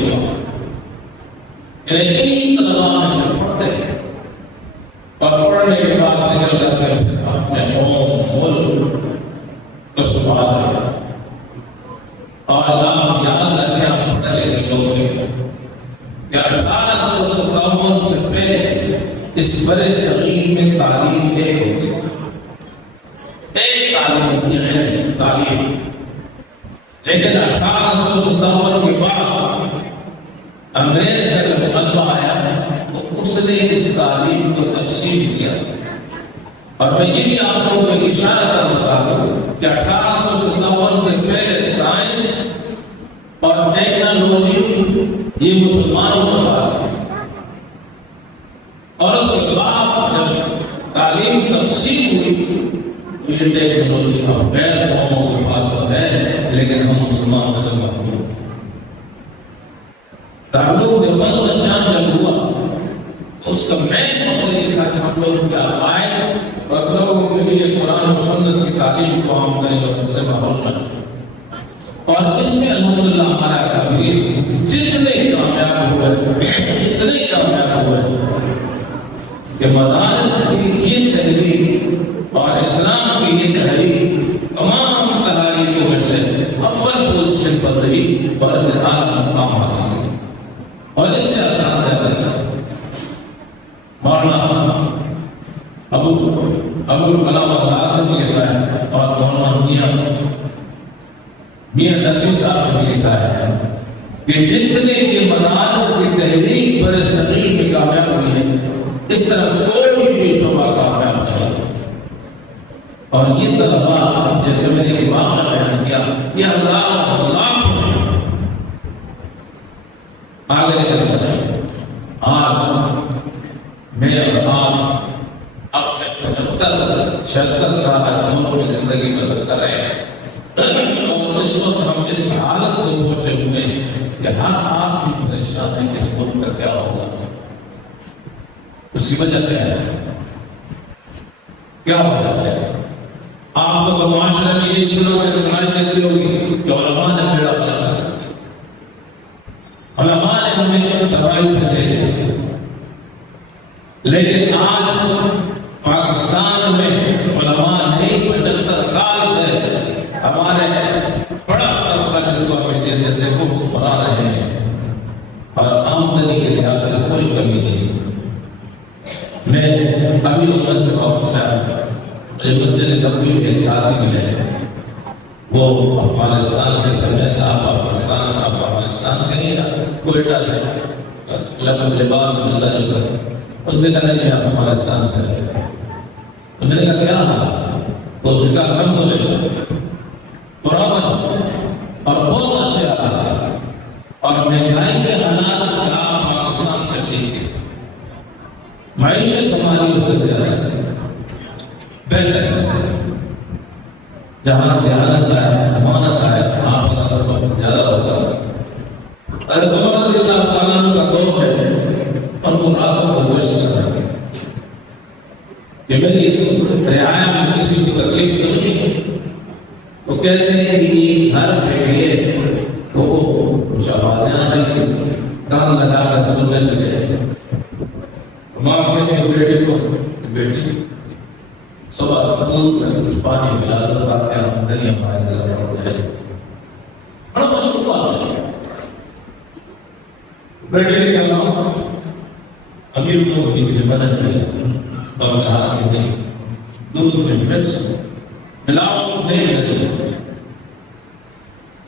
یعنی انہی طلباء سے پڑھتے اور پڑھنے کے بعد نکل کر کے اپنے قوم ملک کو سنبھالتے اور آپ یاد رکھیں آپ پڑھے لکھے لوگ ہیں کہ 1857 سے پہلے اس بڑے صغیر میں تعلیم ایک ہوتی ایک تعلیم ہوتی ہے تعلیم. لیکن 1857 کے بعد انگریز کا جب مقدمہ آیا تو اس نے اس تعلیم کو تقسیم کیا اور میں یہ بھی آپ کو ایک اشارہ کر بتا دوں کہ 1857 سے پہلے سائنس اور ٹیکنالوجی یہ مسلمانوں کے پاس تھی اور اس کے بعد جب تعلیم تقسیم ہوئی تو یہ ٹیکنالوجی کا غیر قوموں کے پاس ہے لیکن ہم مسلمانوں سے محروم. تعلق دیوبند کا قیام جب ہوا تو اس کا مین مقصد یہ تھا کہ ہم لوگ کے عقائد اور لوگوں کے لیے قرآن و سنت کی تعلیم کو عام کریں اور ان سے محروم نہ. اور اس میں الحمدللہ ہمارا کبیر جتنے کامیاب ہوئے کہ مدارس کی یہ تحریک اور اسلام کی یہ تحریک تمام تحریکوں میں سے اول پوزیشن پر رہی اور اسے اعلیٰ مقام حاصل کیا اور اس سے آسان زیادہ مولانا ابو کلام آزاد نے لکھا ہے اور مولانا میاں ندوی صاحب نے لکھا ہے کہ جتنے یہ مدارس کی تحریک بڑے صغیر میں کامیاب ہوئی ہے اس طرح کوئی بھی شعبہ کامیاب نہیں. اور یہ طلباء جیسے میں نے واقعہ بیان کیا یہ اللہ آگے لے کر آج میں اور آپ اپنے 75-76 سال عمر میں زندگی بسر کر رہے ہیں اور اس وقت ہم اس حالت کو پہنچے ہوئے کہ ہر آپ کی پریشان ہے کہ اس ملک کا کیا ہوگا. اس کی وجہ کیا ہے کیا وجہ ہے آپ کو معاشرے میں یہ سنائی دیتی ہوگی کہ علماء نے پیڑا بنا علماء نے ہمیں تباہی میں لے لیا لیکن آج پاکستان میں علماء نہیں 75 سال سے ہمارے بڑا طبقہ جس کو ہمیں کہتے ہیں وہ بنا رہے ہیں اور آمدنی کے لحاظ سے کوئی کمی نہیں. میں ابھی عمر سے واپس آیا, مجھے مسجد نبوی میں ایک ساتھی ملے, وہ افغانستان کے گھر میں تھا. آپ افغانستان کے نہیں تھا, کوئٹہ سے لگن لباس ملا جو کر اس نے کہا نہیں آپ افغانستان سے رہے. تو میں نے کہا کیا رہا, تو اس نے کہا الحمدللہ برابر اور بہت اچھے حالات اور مہنگائی کے حالات خراب پاکستان سے ٹھیک ہے, معیشت ہماری اس سے زیادہ بہتر ہے. جہاں دیانت ہے, امانت ہے, وہاں پر سبب زیادہ ہوتا ہے. حضرت عمر رضی اللہ تعالیٰ عنہ کا دور ہے اور وہ راتوں کو گوشت کر رہے ہیں کہ میری رعایا میں کسی کو تکلیف تو نہیں ہے. تو کہتے ہیں کہ گھر پہ گئے تو وہ شہادیاں نہیں کان لگا کر سننے لگے. ماں کہتے ہیں بیٹی کو, بیٹی صبح دودھ میں کچھ پانی ملا دو تاکہ آمدنی ہماری طرف بڑھ جائے. بڑا مشکل بات ہے. بیٹی نے کہا امیر کو بھی مجھے مدد دیا اور کہا کہ نہیں دودھ میں مرچ ملاؤ نہیں ہے.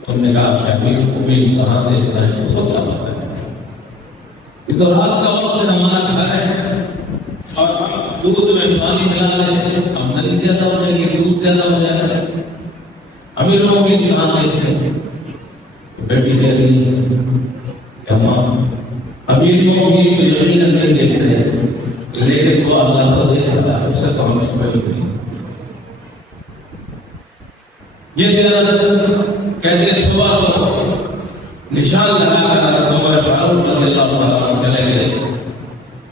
انہوں نے کہا کہ امیر کو بھی کہاں دیکھنا ہے, اس کو کیا پتا ہے, یہ تو رات کا وقت ہمارا گھر ہے اور ہم دودھ میں پانی ملا لیں, آمدنی زیادہ ہو جائے گی, دودھ زیادہ ہو جائے گا. امیر لوگوں کی کہاں دیکھتے ہیں. بیٹی کہہ رہی کہ ماں امیر لوگوں کی تو یقیناً نہیں دیکھتے, لیکن وہ اللہ کو دیکھ رہا ہے, اس سے تو ہم چھپے ہوئے نہیں. یہ کہتے ہیں صبح کو نشان لگا کر حضرت عمر فاروق رضی اللہ تعالیٰ عنہ چلے گئے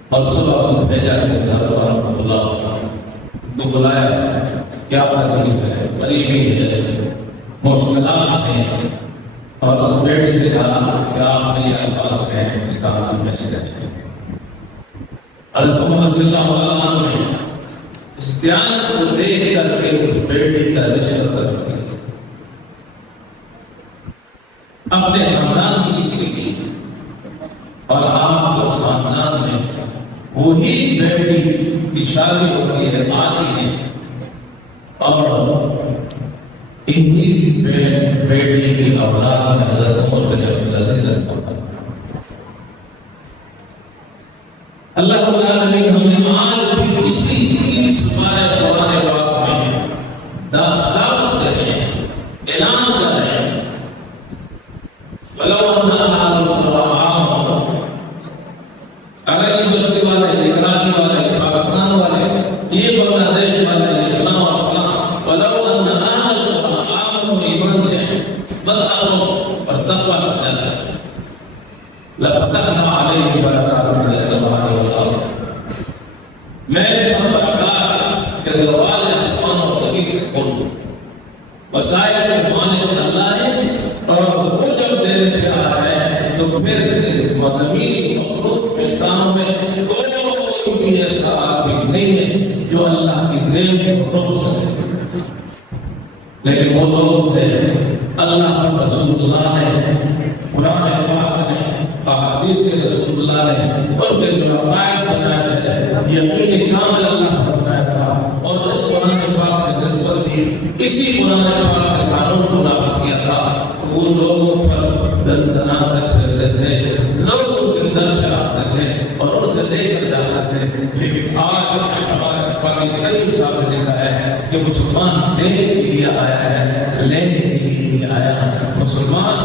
اور صبح کو بھیجا کہ حضرت رحمۃ اللہ کو بلایا, کیا تکلیف ہے, غریبی ہے, مشکلات ہیں, اور اس بیٹی سے کہا کہ آپ نے یہ الفاظ کہے ہیں, اسے کہا کہ میں نے کہے. حضرت عمر رضی اللہ تعالیٰ عنہ نے اس دیانت کو دیکھ کر کے اس بیٹی کا رشتہ طلب کیا, اپنے خاندان کی کسی کی, اور آپ کو خاندان میں وہی بیٹی کی شادی ہوتی ہے, آتی ہے, اور انہی بیٹی کی اولاد میں حضرت عمر بن عبدالعزیز رحمہ اللہ رب العالمین ہمیں آج بھی اسی 30 پارے قرآن پاک میں دعوت کریں, اعلان کریں. فلو ان اهل القرى آمنوا, اگر یہ بستی والے, کراچی والے, پاکستان والے, یہ بنگلہ دیش والے, فلاں اور فلاں, فلو ان اهل القرى آمنوا ایمان لے واتقوا واتقوا الجنة لفتحنا عليهم بركات من السماء والارض. میرے برکات کے دروازے آسمان اور زمین سے کھول دو. وسائل کے مالک اللہ ہے, اور وہ جب دینے کے آ رہے ہیں تو پھر مدمین مخلوق انسانوں میں کوئی بھی ایسا آدمی نہیں ہے جو اللہ کی دین کو روک سکے. لیکن وہ لوگ تھے, اللہ پر رسول اللہ نے, قرآن پاک نے, احادیث رسول اللہ نے ان کے جو عقائد بنائے تھے, یقین کامل اللہ پر بنایا تھا, اور اس قرآن پاک سے نسبت تھی, اسی قرآن پاک کے قانون کو نافذ کیا تھا. وہ لوگوں پر دندناتے پھرتے تھے, لوگوں کے در پہ آتے تھے اور ان سے لے کر جاتے تھے. لیکن آج ہمارے پاکی کئی صاحب نے کہا ہے کہ مسلمان دینے کے لیے آیا ہے, لینے کے لیے آیا. مسلمان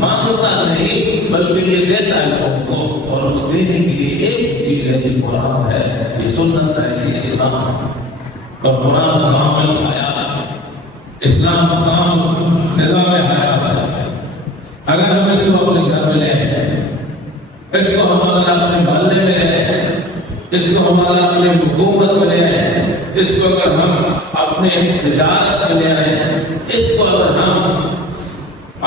مانگتا نہیں بلکہ یہ دیتا ہے لوگوں کو, اور وہ دینے کے لیے ایک چیز ہے, یہ قرآن ہے, یہ سنت ہے, یہ اسلام. اور قرآن کامل حیات, اسلام کامل نظام حیات ہے. اگر ہم اس کو اپنے گھر میں لیں, اس کو ہمارا اپنے محلے میں لیں, اس کو ہمارا اپنے حکومت میں لیں, اس کو اگر ہم اپنے تجارت میں لے آئیں, اس کو اگر ہم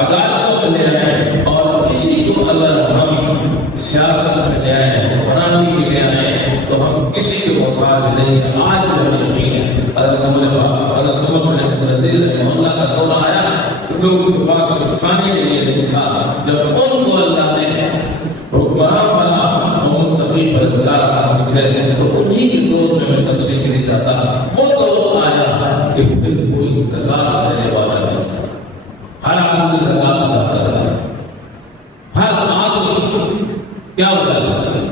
عدالتوں میں لے آئیں, اور اسی کو اگر ہم سیاست میں لے آئیں, حکمرانی میں لے آئیں, تو ہم کسی کے محتاج نہیں ہے. آج ہمیں یقین ہے اگر تم اپنے نظیر اللہ کا دور آیا تو لوگوں کے پاس کچھ کھانے کے لیے نہیں تھا. جب ان کو اللہ نے حکمران بنا اور متقی پرہیزگار تھے تو انہی کے دور میں تفسیر نہیں جاتا. وہ دور آیا کہ پھر کوئی زکات دینے والا نہیں تھا. ہر آدمی زکات ادا کرتا ہے. ہر آدمی کیا ہوتا ہے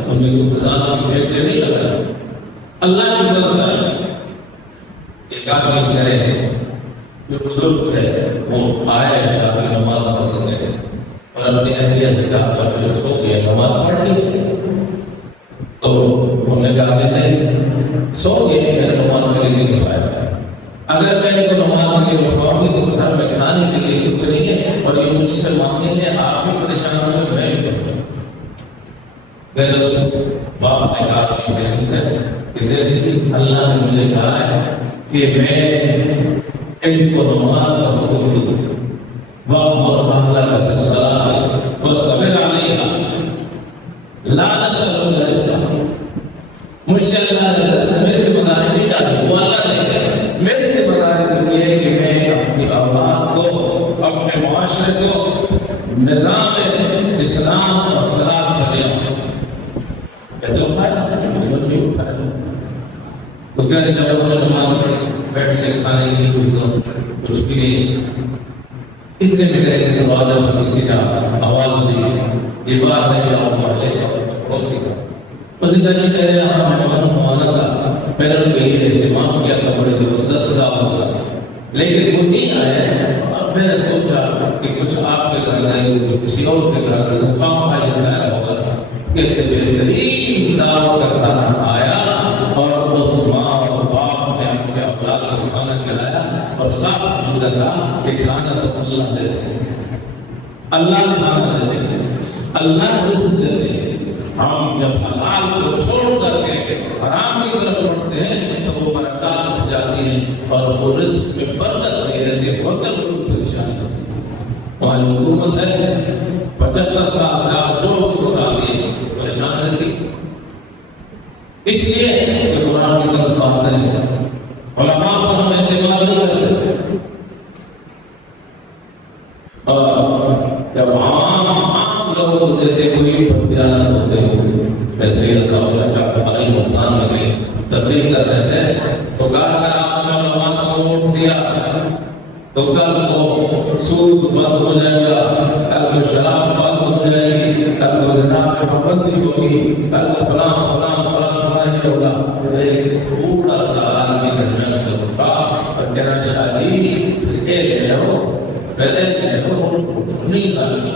ان میں کوئی خزانہ کی فیکٹری نہیں لگا. اللہ کی مدد کرے. ایک آدمی کرے جو بزرگ سے وہ آئے شاہ کی نماز پڑھتے گئے اور اپنی اہلیہ سے کہا بچے سو گئے نماز پڑھ لی تو انہوں نے کہا کہ نہیں سو گئے میں نماز کے لیے نہیں پایا. اگر میں نے کو نماز کے لیے اٹھاؤں گی تو گھر میں کھانے کے لیے کچھ نہیں ہے اور یہ مجھ سے مانگیں گے آپ بھی پریشان ہوئے میں بھی باپ نے کہا کہ بہن سے کہ دیکھیں اللہ نے مجھے کہا ہے کہ میں ان کو نماز کا حکم دوں وَأْمُرْ أَهْلَكَ بِالصَّلَاةِ وَاصْطَبِرْ عَلَيْهَا لَا نَسْأَلُكَ رِزْقًا. مجھ سے اللہ نے کہا میرے ذمہ داری نہیں ڈالی وہ اللہ نے کہا میری ذمہ داری یہ ہے کہ میں اپنی اولاد کو اپنے معاشرے کو نظام اسلام اور صلاح پر لے آؤں. کہتے ہو خیر تو کہتے جب انہوں نے نماز پڑھی بیٹھ کے کھانے کے لیے کچھ بھی نہیں. اتنے میں کرے کہ دروازہ پر کسی کا آواز دی یہ بات ہے کہ آپ محلے کا پڑوسی کا فضل جی کہہ رہے ہیں مہمان آنا تھا میں نے ان کے لیے اہتمام کیا تھا بڑے زبردست صاحب ہوگا لیکن وہ نہیں آئے. اب میں نے سوچا کہ کچھ آپ کے گھر نہیں کسی اور کے گھر میں مقام خالی بنایا ہوگا کہ بہترین دعوت کا کھانا آیا اور اس ماں اور باپ نے اپنے اولاد کو کھانا کھلایا اور صاف مدد تھا کہ کھانا تو اللہ دیتے اللہ کھانا دیتے اللہ رزق دیتے. ہم جب حلال کو چھوڑ کر کے حرام کی طرف بڑھتے ہیں تو وہ برکات ہو جاتی ہیں اور وہ رزق میں برکت نہیں رہتی ہے بہت لوگ پریشان ہوتے ہیں. ہماری حکومت ہے 75 سال جو اٹھا دیے پریشان رہتی اس لیے کہ قرآن کی طرف بات کریں. علماء پر ہم اعتماد نہیں کرتے اور جب عام لوگوں کو دیتے کوئی دیانت ہوتے ہو ویسے اللہ شاہ ہمارے ملتان میں گئے تقریر کر رہے تھے تو کہا اگر آپ نے علماء کو ووٹ دیا تو کل کو سود بند ہو جائے گا کل کو شراب بند ہو جائے گی کل کو جناب میں پابندی ہوگی کل کو فلاں نہیں ہوگا. ایک بوڑھا سا آدمی درمیان سے اٹھا اور کہنا شاہ جی لے لو پہلے لے لو نہیں آدمی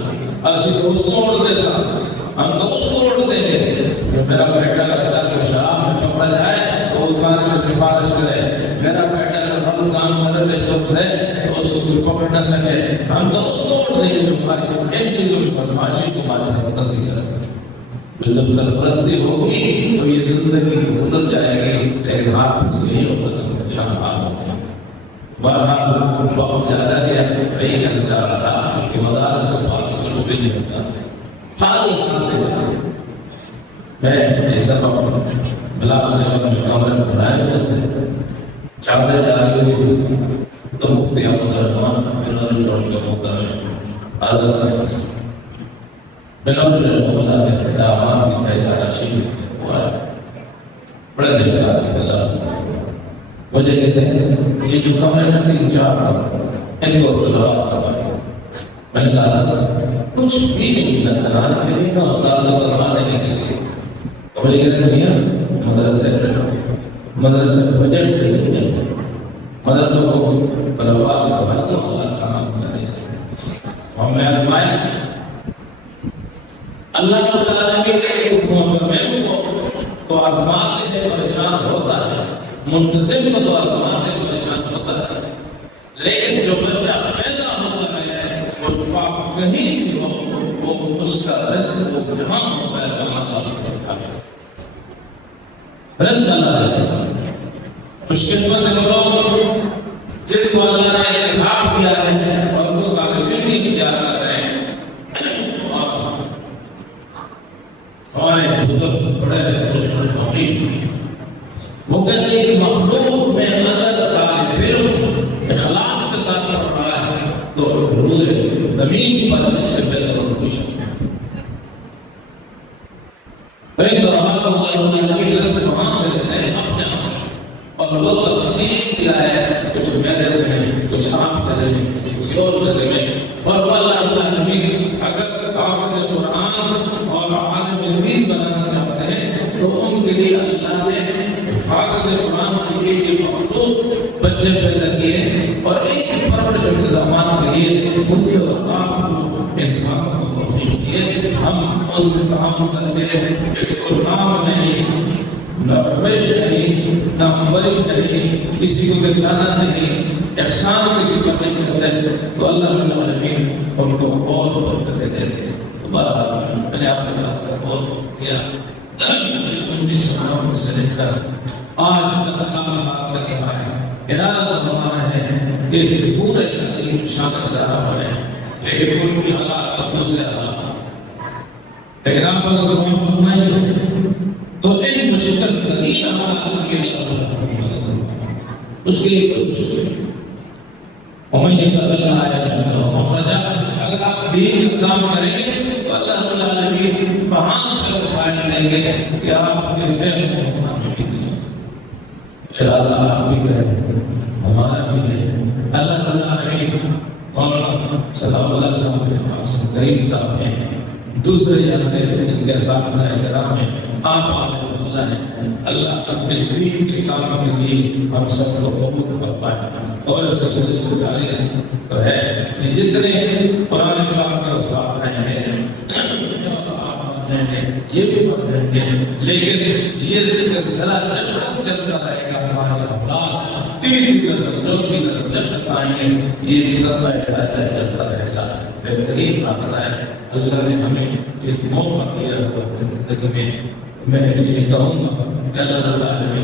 اسی تو اس کو اڑتے تھا ہم تو اس کو اڑتے ہیں. میرا بیٹا اگر کوئی شراب میں پکڑا جائے تو اٹھانے میں سفارش کرے. میرا بیٹا اگر ہم کام کرے رشوت ہے تو اس کو کوئی پکڑ نہ سکے. ہم تو اس کو اڑ دیں گے ہماری ایک چیزوں کی بدماشی کو ہمارے ساتھ تصدیق کرے. جب سرپرستی ہوگی تو یہ زندگی گزر جائے گی لیکن ہاتھ یہی ہوگا اچھا حال ہوگا. بہرحال وقت زیادہ گیا نہیں کہنا چاہ رہا تھا کہ مدارس کے پاس کچھ بھی نہیں ہوتا خالی ہاتھ. میں ایک دفعہ بلاک سے کمرے میں بنائے ہوئے تھے چادریں ڈالی ہوئی تھی تو مفتی احمد الرحمان بن کے محترم حضرت اللہ کے دعوان بھی تھے تراشی بڑے دن کا مجھے کہتے ہیں یہ جو کمرے میں 3-4 ان کو اختلاف کروایا. میں نے کہا کچھ بھی نہیں نہ کرانے کے لیے نہ استاد کو کروانے کے لیے. تو مجھے کہتے ہیں میاں مدرسے بجٹ سے نہیں چلتے مدرسوں کو طلباء سے بھر دو اللہ کام کرنے ہم نے آزمایا. اللہ رب العالمین نے ایک محتمم کو تو آزماتے ہیں پریشان ہوتا ہے منتظم کو تو آزماتے ہیں پریشان ہوتا ہے لیکن جو بچہ پیدا ہوتا ہے وہ کہیں بھی ہو وہ اس کا رزق وہ جہاں ہوتا ہے وہاں اللہ رزق اللہ دیتا ہے. خوش قسمت لوگ جن کو اللہ نے انتخاب کیا ہے اور ان کو طالب علم اختیار کر رہے ہیں. ہمارے بزرگ بڑے فقیر وہ کہتے ہیں کہ مخلوق میں اگر طالب علم اخلاص کے ساتھ پڑھ رہا ہے تو روح زمین پر اس سے بہتر اور کچھ نہیں. تو اللہ نبی رضی وہاں سے ہے اپنے آپ سے اور وہ تفسیر دیا ہے کچھ میرے دل میں کچھ آپ کے دل میں کچھ کسی اور کے دل میں اور اللہ نبی اگر حافظ قرآن اور عالم دین بنانا چاہتے ہیں تو ان کے لیے اللہ نے حفاظت قرآن کے لیے مخلوق بچے پیدا کیے اور ایک پرورش انتظامات کے لیے مجھے اور آپ کو انسان کو توفیق دیے. ہم ان میں تعاون کرتے ہیں اس کو نام نہیں نہ روش نہیں نہ عمل نہیں کسی کو دکھانا نہیں احسان کسی پر نہیں کرتے تو اللہ العالمین ان کو اور برکت دیتے ہیں. تمہارا میں نے آپ نے بات کا بہت کیا 1999 سے لے کر آج تک 7 سال تک رہا ہے. ارادہ ہمارا ہے کہ اس پورے تعلیم شامل رہا ہے لیکن ان کی حالات اب دوسرے حالات. لیکن آپ اگر دعا فرمائیں تو ان مشکل ترین حالات کے لیے اس کے لیے کوئی مشکل نہیں. ومن يتق الله يجعل له مخرجا. اگر آپ دین کا کام کریں گے تو اللہ رب العالمین وہاں سے وسائل دیں گے کہ آپ کے بغیر ارادہ آپ بھی کریں ہمارا بھی ہے. اللہ رب العالمین مولانا سلام اللہ صاحب کے پاس کریم صاحب ہیں دوسرے جانے ان کے ساتھ کرام ہیں آپ اللہ ہیں. اللہ اپنے دین کے کام کے لیے ہم سب کو قبول فرمائے اور اس کو جاری ہے. جتنے قرآن پاک کے الفاظ ہیں یہ بھی پڑھ رہے ہیں لیکن یہ سلسلہ جب تک چلتا رہے گا ہمارے اولاد تیسری نظر چوتھی نظر جب تک آئیں گے یہ سلسلہ چلتا رہے گا. بہترین راستہ ہے. اللہ نے ہمیں ایک موقع دیا زندگی میں. میں یہ کہوں گا کہ اللہ تعالی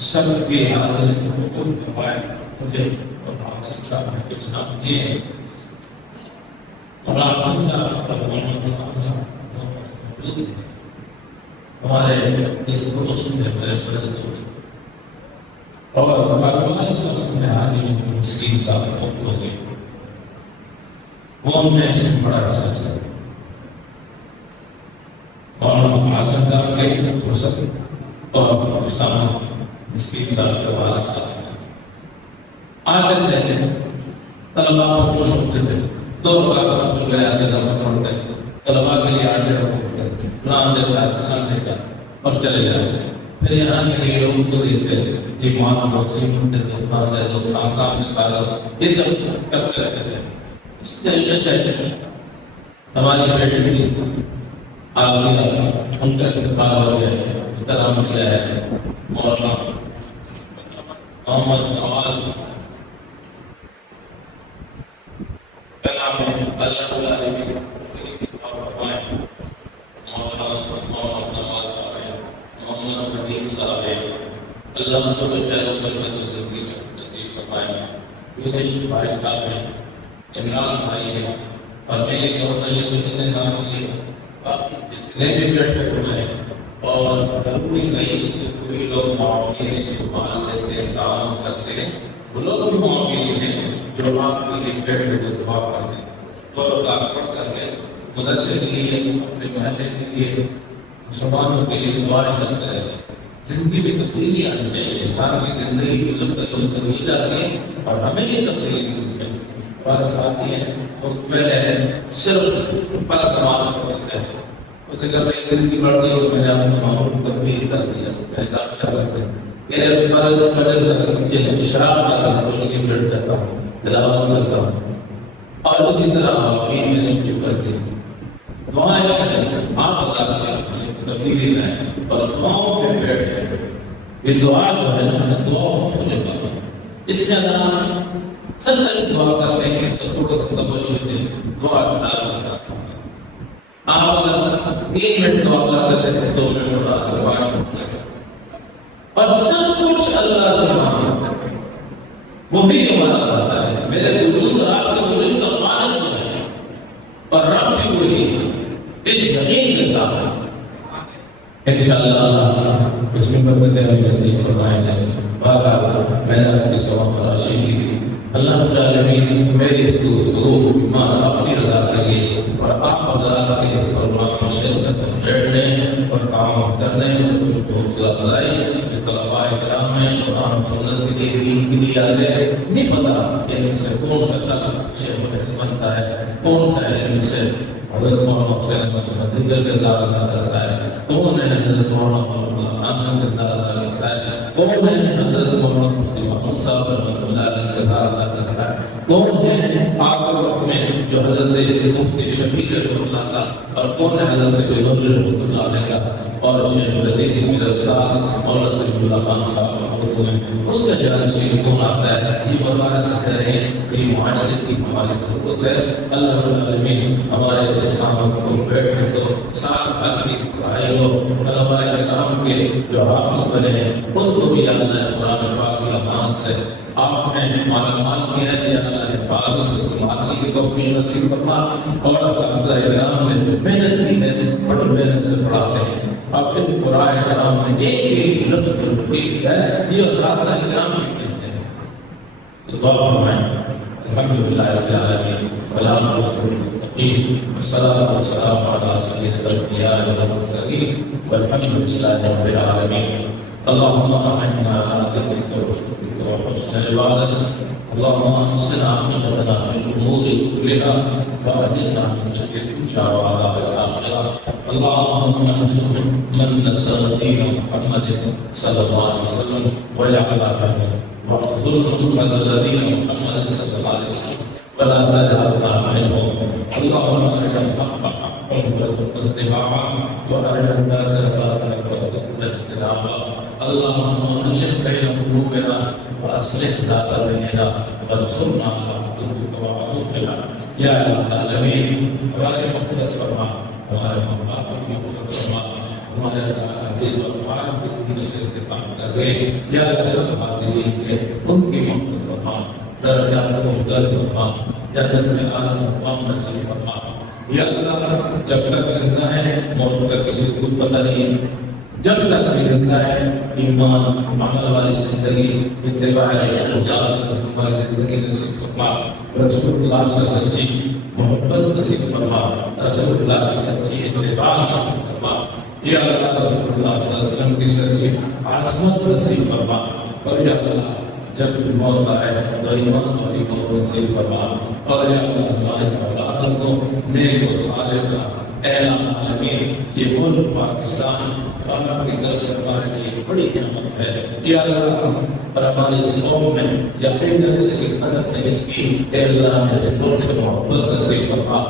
سب کی حاضری کو قبول فرمائے. مجھے اور آپ سب صاحب نے کچھ نام دیے ہیں اور آپ سب صاحب پر محمد صاحب ہمارے دل کو سننے بڑے بڑے دوست اور ہمارے سب میں حاضری مسکین صاحب فوت ہو گئے. وہ میں سے بڑا عرصہ لگا اور ہم حاصل کر کے فرصت اور سامان مسکین صاحب کے والد صاحب آتے تھے طلباء کو خوش ہوتے تھے. 2 بار سب گئے آتے نمبر پڑھتے طلباء کے لیے آتے رہتے قرآن دیتا قرآن دیتا اور چلے جاتے. پھر یہاں کے لیے لوگ کو دیتے جی ماں کو سیمنٹ دے دو کام دے دو کام نکالو یہ سب کرتے رہتے تھے. اس طریقے سے ہماری بیٹی تھی آسیہ ان کا انتقال ہو گیا. کرام کیا ہے مولانا محمد نواز کلام اللہ العالمین محمد ندیم صاحب اللہ تو بشیر و برکت زندگی نصیب فرمائے. یونس بھائی صاحب ہیں عمران بھائی ہیں اور میں یہ کہوں گا یہ تو اتنے نام دیے باقی جتنے بھی بیٹھے ہوئے ہیں اور ضروری نہیں کہ کوئی لوگ معاونین ہیں جو مال دیتے ہیں کام کرتے ہیں وہ لوگ بھی معاونین ہیں جو آپ کے لیے بیٹھے ہوئے دعا کرتے ہیں اور کام کر کے مدرسے کے لیے اپنے محلے کے لیے مسلمانوں کے لیے دعائیں کرتے رہتے ہیں. زندگی میں تبدیلی آنی چاہیے. انسان کی زندگی کی تبدیل جاتی ہے اور ہمیں یہ تبدیلی ملتی ہے. ہمارے ساتھی ہیں وہ پہلے صرف پر نماز پڑھتے ہیں وہ کہ میں زندگی بڑھ گئی تو میں نے اپنے ماحول کو تبدیل کر دیا. میں نے کہا کیا کرتے ہیں میرے فجر اشراق نہ کرنا تو لے کے بیٹھ جاتا ہوں تلاوت کرتا ہوں اور اسی طرح بھی میں نے شروع کر دی. دعائیں کریں آپ بتا دیں تبدیلی میں اور دعاؤں میں بیٹھ یہ دعا جو ہے نا دعا مختلف ہے. اس میں اگر ہم سچ دعا کرتے ہیں تو تھوڑا سا توجہ دیں دعا بنا سکتا ہے. آپ اگر 3 منٹ دعا کرتے تھے 2 منٹ دعا کرتے اور سب کچھ اللہ سے مانگتے وہی ہمارا رہتا ہے. میرے وجود اور آپ کے وجود کا خالق جو ہے اور رب بھی وہی اس یقین کے ساتھ انشاءاللہ اس میں برکتیں ہمیں نصیب فرمائیں. بہرحال میں نے آپ کی سوا خراشی کی. اللہ رب العالمین میری اس گفتگو ایمان اپنی رضا کے لیے اور آپ حضرات کے اس پروگرام میں شرکت بیٹھنے اور کام کرنے اور حوصلہ افزائی کہ طلباء کرام ہیں قرآن سنت کے لیے دین کے لیے آئے. نہیں پتا ان سے کون سا کل شیخ بنتا ہے, کون سا علم سے حضرت مولانا حسین احمد مدنی کا کردار ادا کرتا ہے, کون ہے حضرت مولانا محمد خان کا کردار ادا کرتا ہے, کون ہے حضرت مولانا مفتی محمود صاحب رحمۃ اللہ علیہ کا کردار ادا کرتا ہے, کون ہے آخر وقت میں جو حضرت مفتی شفیع رحمۃ اللہ کا, اور کون ہے حضرت جنوبی رحمۃ اللہ علیہ کا, اور شیخ لطیف میرا استاد مولانا سلیم اللہ خان صاحب رحمۃ اللہ علیہ اس کا جانشین کون آتا ہے. یہ بتانا چاہتے رہے کہ معاشرے کی ہماری ضرورت ہے. اللہ رب العالمین ہمارے اس کام کو بیٹھنے کو ساتھ بھائی بھائیوں طلباء کرام کے جو حافظ بنے ہیں ان کو بھی اللہ قرآن پاک کی امانت ہے آپ نے مالا کیا ہے کہ اللہ نے حفاظت سے سنبھالنے کی توفیق نصیب فرما. اور اساتذہ کرام نے جو محنت کی ہے بڑی محنت سے پڑھاتے ہیں. آپ ان قرآن کرام نے ایک ایک لفظ جو ٹھیک ہے یہ اساتذہ کرام نے کہتے ہیں. دعا فرمائیں. الحمدللہ رب العالمین والعاقبۃ للمتقین والصلاۃ والسلام علی سیدنا الانبیاء والمرسلین والحمد للہ رب العالمین. اللهم اعنا على ذكرك وشكرك وحسن عبادتك. اللهم احسن عاقبتنا في الامور كلها واجرنا من خزي الدنيا وعذاب الاخره. اللهم انصر من نصر دين محمد صلى الله عليه وسلم وجعل رحمه واخذل من خذل دين محمد صلى الله عليه وسلم ولا تجعلنا منهم. اللهم ارنا الحق حقا وارزقنا اتباعه وارنا الباطل باطلا وارزقنا اجتنابه. اللهم الف بين قلوبنا واصلح ذات بيننا وانصرنا على عدوك وعدوكنا یا العالمین. ہمارے مقصد فرما, ہمارے مقام کی مقصد فرما, ہمارے عزیز و افراد کی دنیا سے اتفاق کر گئے یا سب حاضرین کے ان کی مقصد فرما, درجات کو بلند فرما, جنت میں اعلیٰ مقام نصیب فرما. یا اللہ جب تک زندہ ہے موت کا کسی کو پتہ نہیں, جب تک بھی زندہ ہے ایمان عمل والی زندگی اتباع رسول اللہ صلی اللہ علیہ وسلم زندگی نصیب فرما. رسول اللہ سے سچی محبت نصیب فرما, رسول اللہ کی سچی اتباع نصیب فرما. یا اللہ رسول اللہ صلی اللہ علیہ وسلم کی سچی عصمت نصیب فرما. اور یا اللہ جب موت آئے تو ایمان والی موت نصیب فرما. اور یا اللہ ہمارے اولاد کو نیک و صالح کا اعلان عالمین. یہ ملک پاکستان اور اپنی طرف سے ہمارے لیے بڑی نعمت ہے. یا اللہ اور ہماری اس قوم میں یقیناً اس کی قدر نہیں کی. اے اللہ نے اس ملک سے محبت نصیب فرما,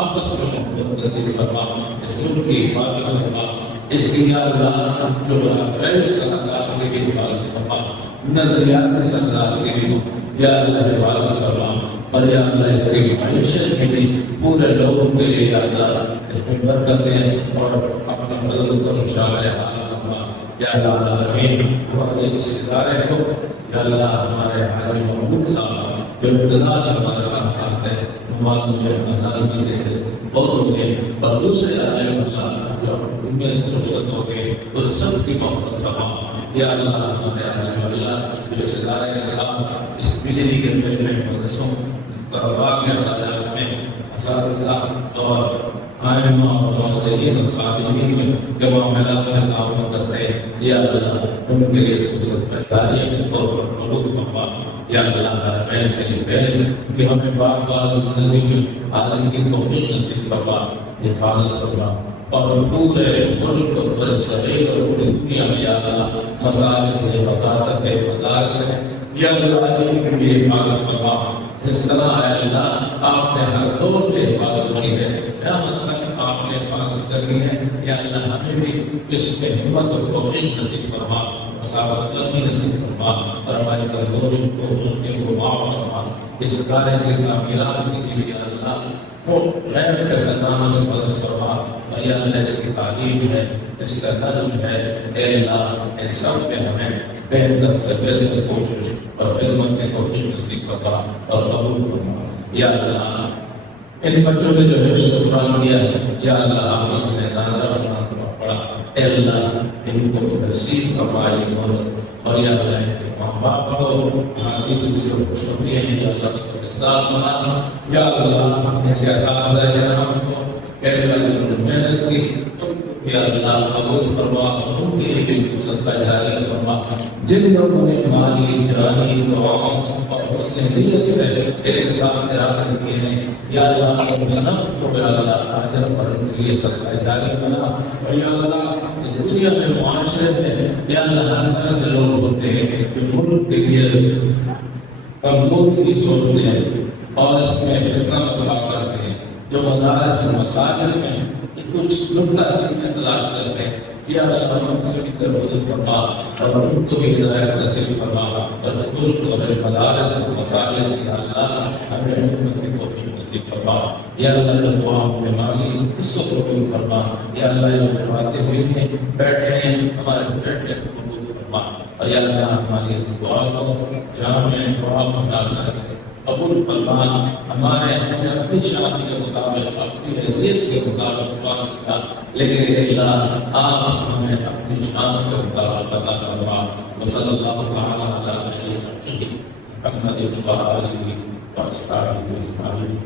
آپس میں محبت نصیب فرما, اس ملک کی حفاظت فرما. اس کی یا اللہ جو خیر صلاحات کے بھی حفاظت فرما, نظریات صلاحات کے بھی یا اللہ حفاظت فرما. اور یا اللہ اس کی معیشت کے لیے پورے لوگوں کے لیے یا اللہ اس میں برکتیں اور اپنا فضل و کرم شامل فرما. یا اللہ العالمین ہمارے اس ادارے کو یا اللہ ہمارے حاجی محمود صاحب جو ابتدا سے ہمارے ساتھ آتے ہیں معلوم میں خاندان بھی دیتے فوت گئے, اور دوسرے عالم اللہ جو ان میں سے رخصت ہو گئے ان سب کی مغفرت فرما. یا اللہ ہمارے عالم اللہ جو اس ادارے کے ساتھ اس بجلی کے فیلڈ میں مدرسوں طلباء کے خیالات میں اساتذہ اور آئمہ اور ناظرین اور خادمین میں جو معاملات میں تعاون کرتے ہیں یا اللہ ان کے لیے اس خصوص میں کاریہ کے طور پر قلوب فرما. یا اللہ ہر فیل سے یہ فیل کہ ہمیں بار بار زندگی میں عالم کی توفیق نصیب فرما, حفاظت فرما. اور پورے ملک اور صغیر اور پوری دنیا میں یا اللہ مساجد ہے, مکاتب ہے, مدارس ہے, یا اللہ علیہ کے لیے حفاظت فرما. جس طرح ہے اللہ آپ نے ہر دور میں حفاظت کی ہے, قیامت تک آپ نے حفاظت کرنی ہے. یا اللہ ہمیں بھی اس میں ہمت اور توفیق نصیب فرما, ثابت قدمی نصیب فرما, اور ہماری کمزوری کو غلطیوں کو معاف فرما. اس کارے کی تعمیرات کے لیے یا اللہ وہ غیر کے خزانوں سے مدد فرما. یا اللہ اس کی تعلیم ہے, اس کا نظم ہے, اے اللہ ان سب پہ ہمیں بہتر سے بہتر کوشش اور خدمت کی توفیق نصیب فرما اور قبول فرما. یا اللہ ان بچوں نے جو حفظ قرآن کیا ہے یا اللہ آپ نے انہیں نازل فرما پڑا. اے اللہ ان کو نصیب فرمائے اور یا اللہ ماں باپ کو ہماری زندگیوں کو شکریہ یا اللہ کو اصلاح فرما یا اللہ اپنے کیا ساتھ ہے جناب کو کہنے والے محنت کی یا اللہ قبول فرما ان کے لیے بھی صدقہ جاری فرما جن لوگوں نے مالی جانی دعاؤں اور حسن نیت سے تیرے ساتھ تیراکی کیے ہیں یا اللہ ان سب کو یا اللہ اجر پر ان کے لیے صدقہ جاری بنا اور یا اللہ اس دنیا میں معاشرے میں یا اللہ ہر طرح کے لوگ ہوتے ہیں جو ملک کے لیے کمزوری کی سوچتے ہیں اور اس میں فتنہ برپا کرتے ہیں جو مدارس اور مساجد میں کچھ نقطہ چیزیں تلاش کرتے ہیں یا اللہ ہم سے بھی تربیت فرما اور ان کو بھی ہدایت نصیب فرما اور اسکول کو اور مدارس اور مساجد یا اللہ ہمیں خدمت کی توفیق نصیب فرما یا اللہ جو دعا میں مانگی اس کو قبول فرما یا اللہ جو باتیں ہوئی ہیں بیٹھے ہیں ہمارے بیٹھے کو قبول فرما اور یا اللہ ہماری دعا کو جامع دعا بنا کر قبول فرما ہمارے اپنی شان کے مطابق اپنی حیثیت کے مطابق لیکن اللہ آپ ہمیں اپنی شان کے مطابق عطا فرما وصلی اللہ تعالی علی محمد و آلہ و اصحابہ اجمعین.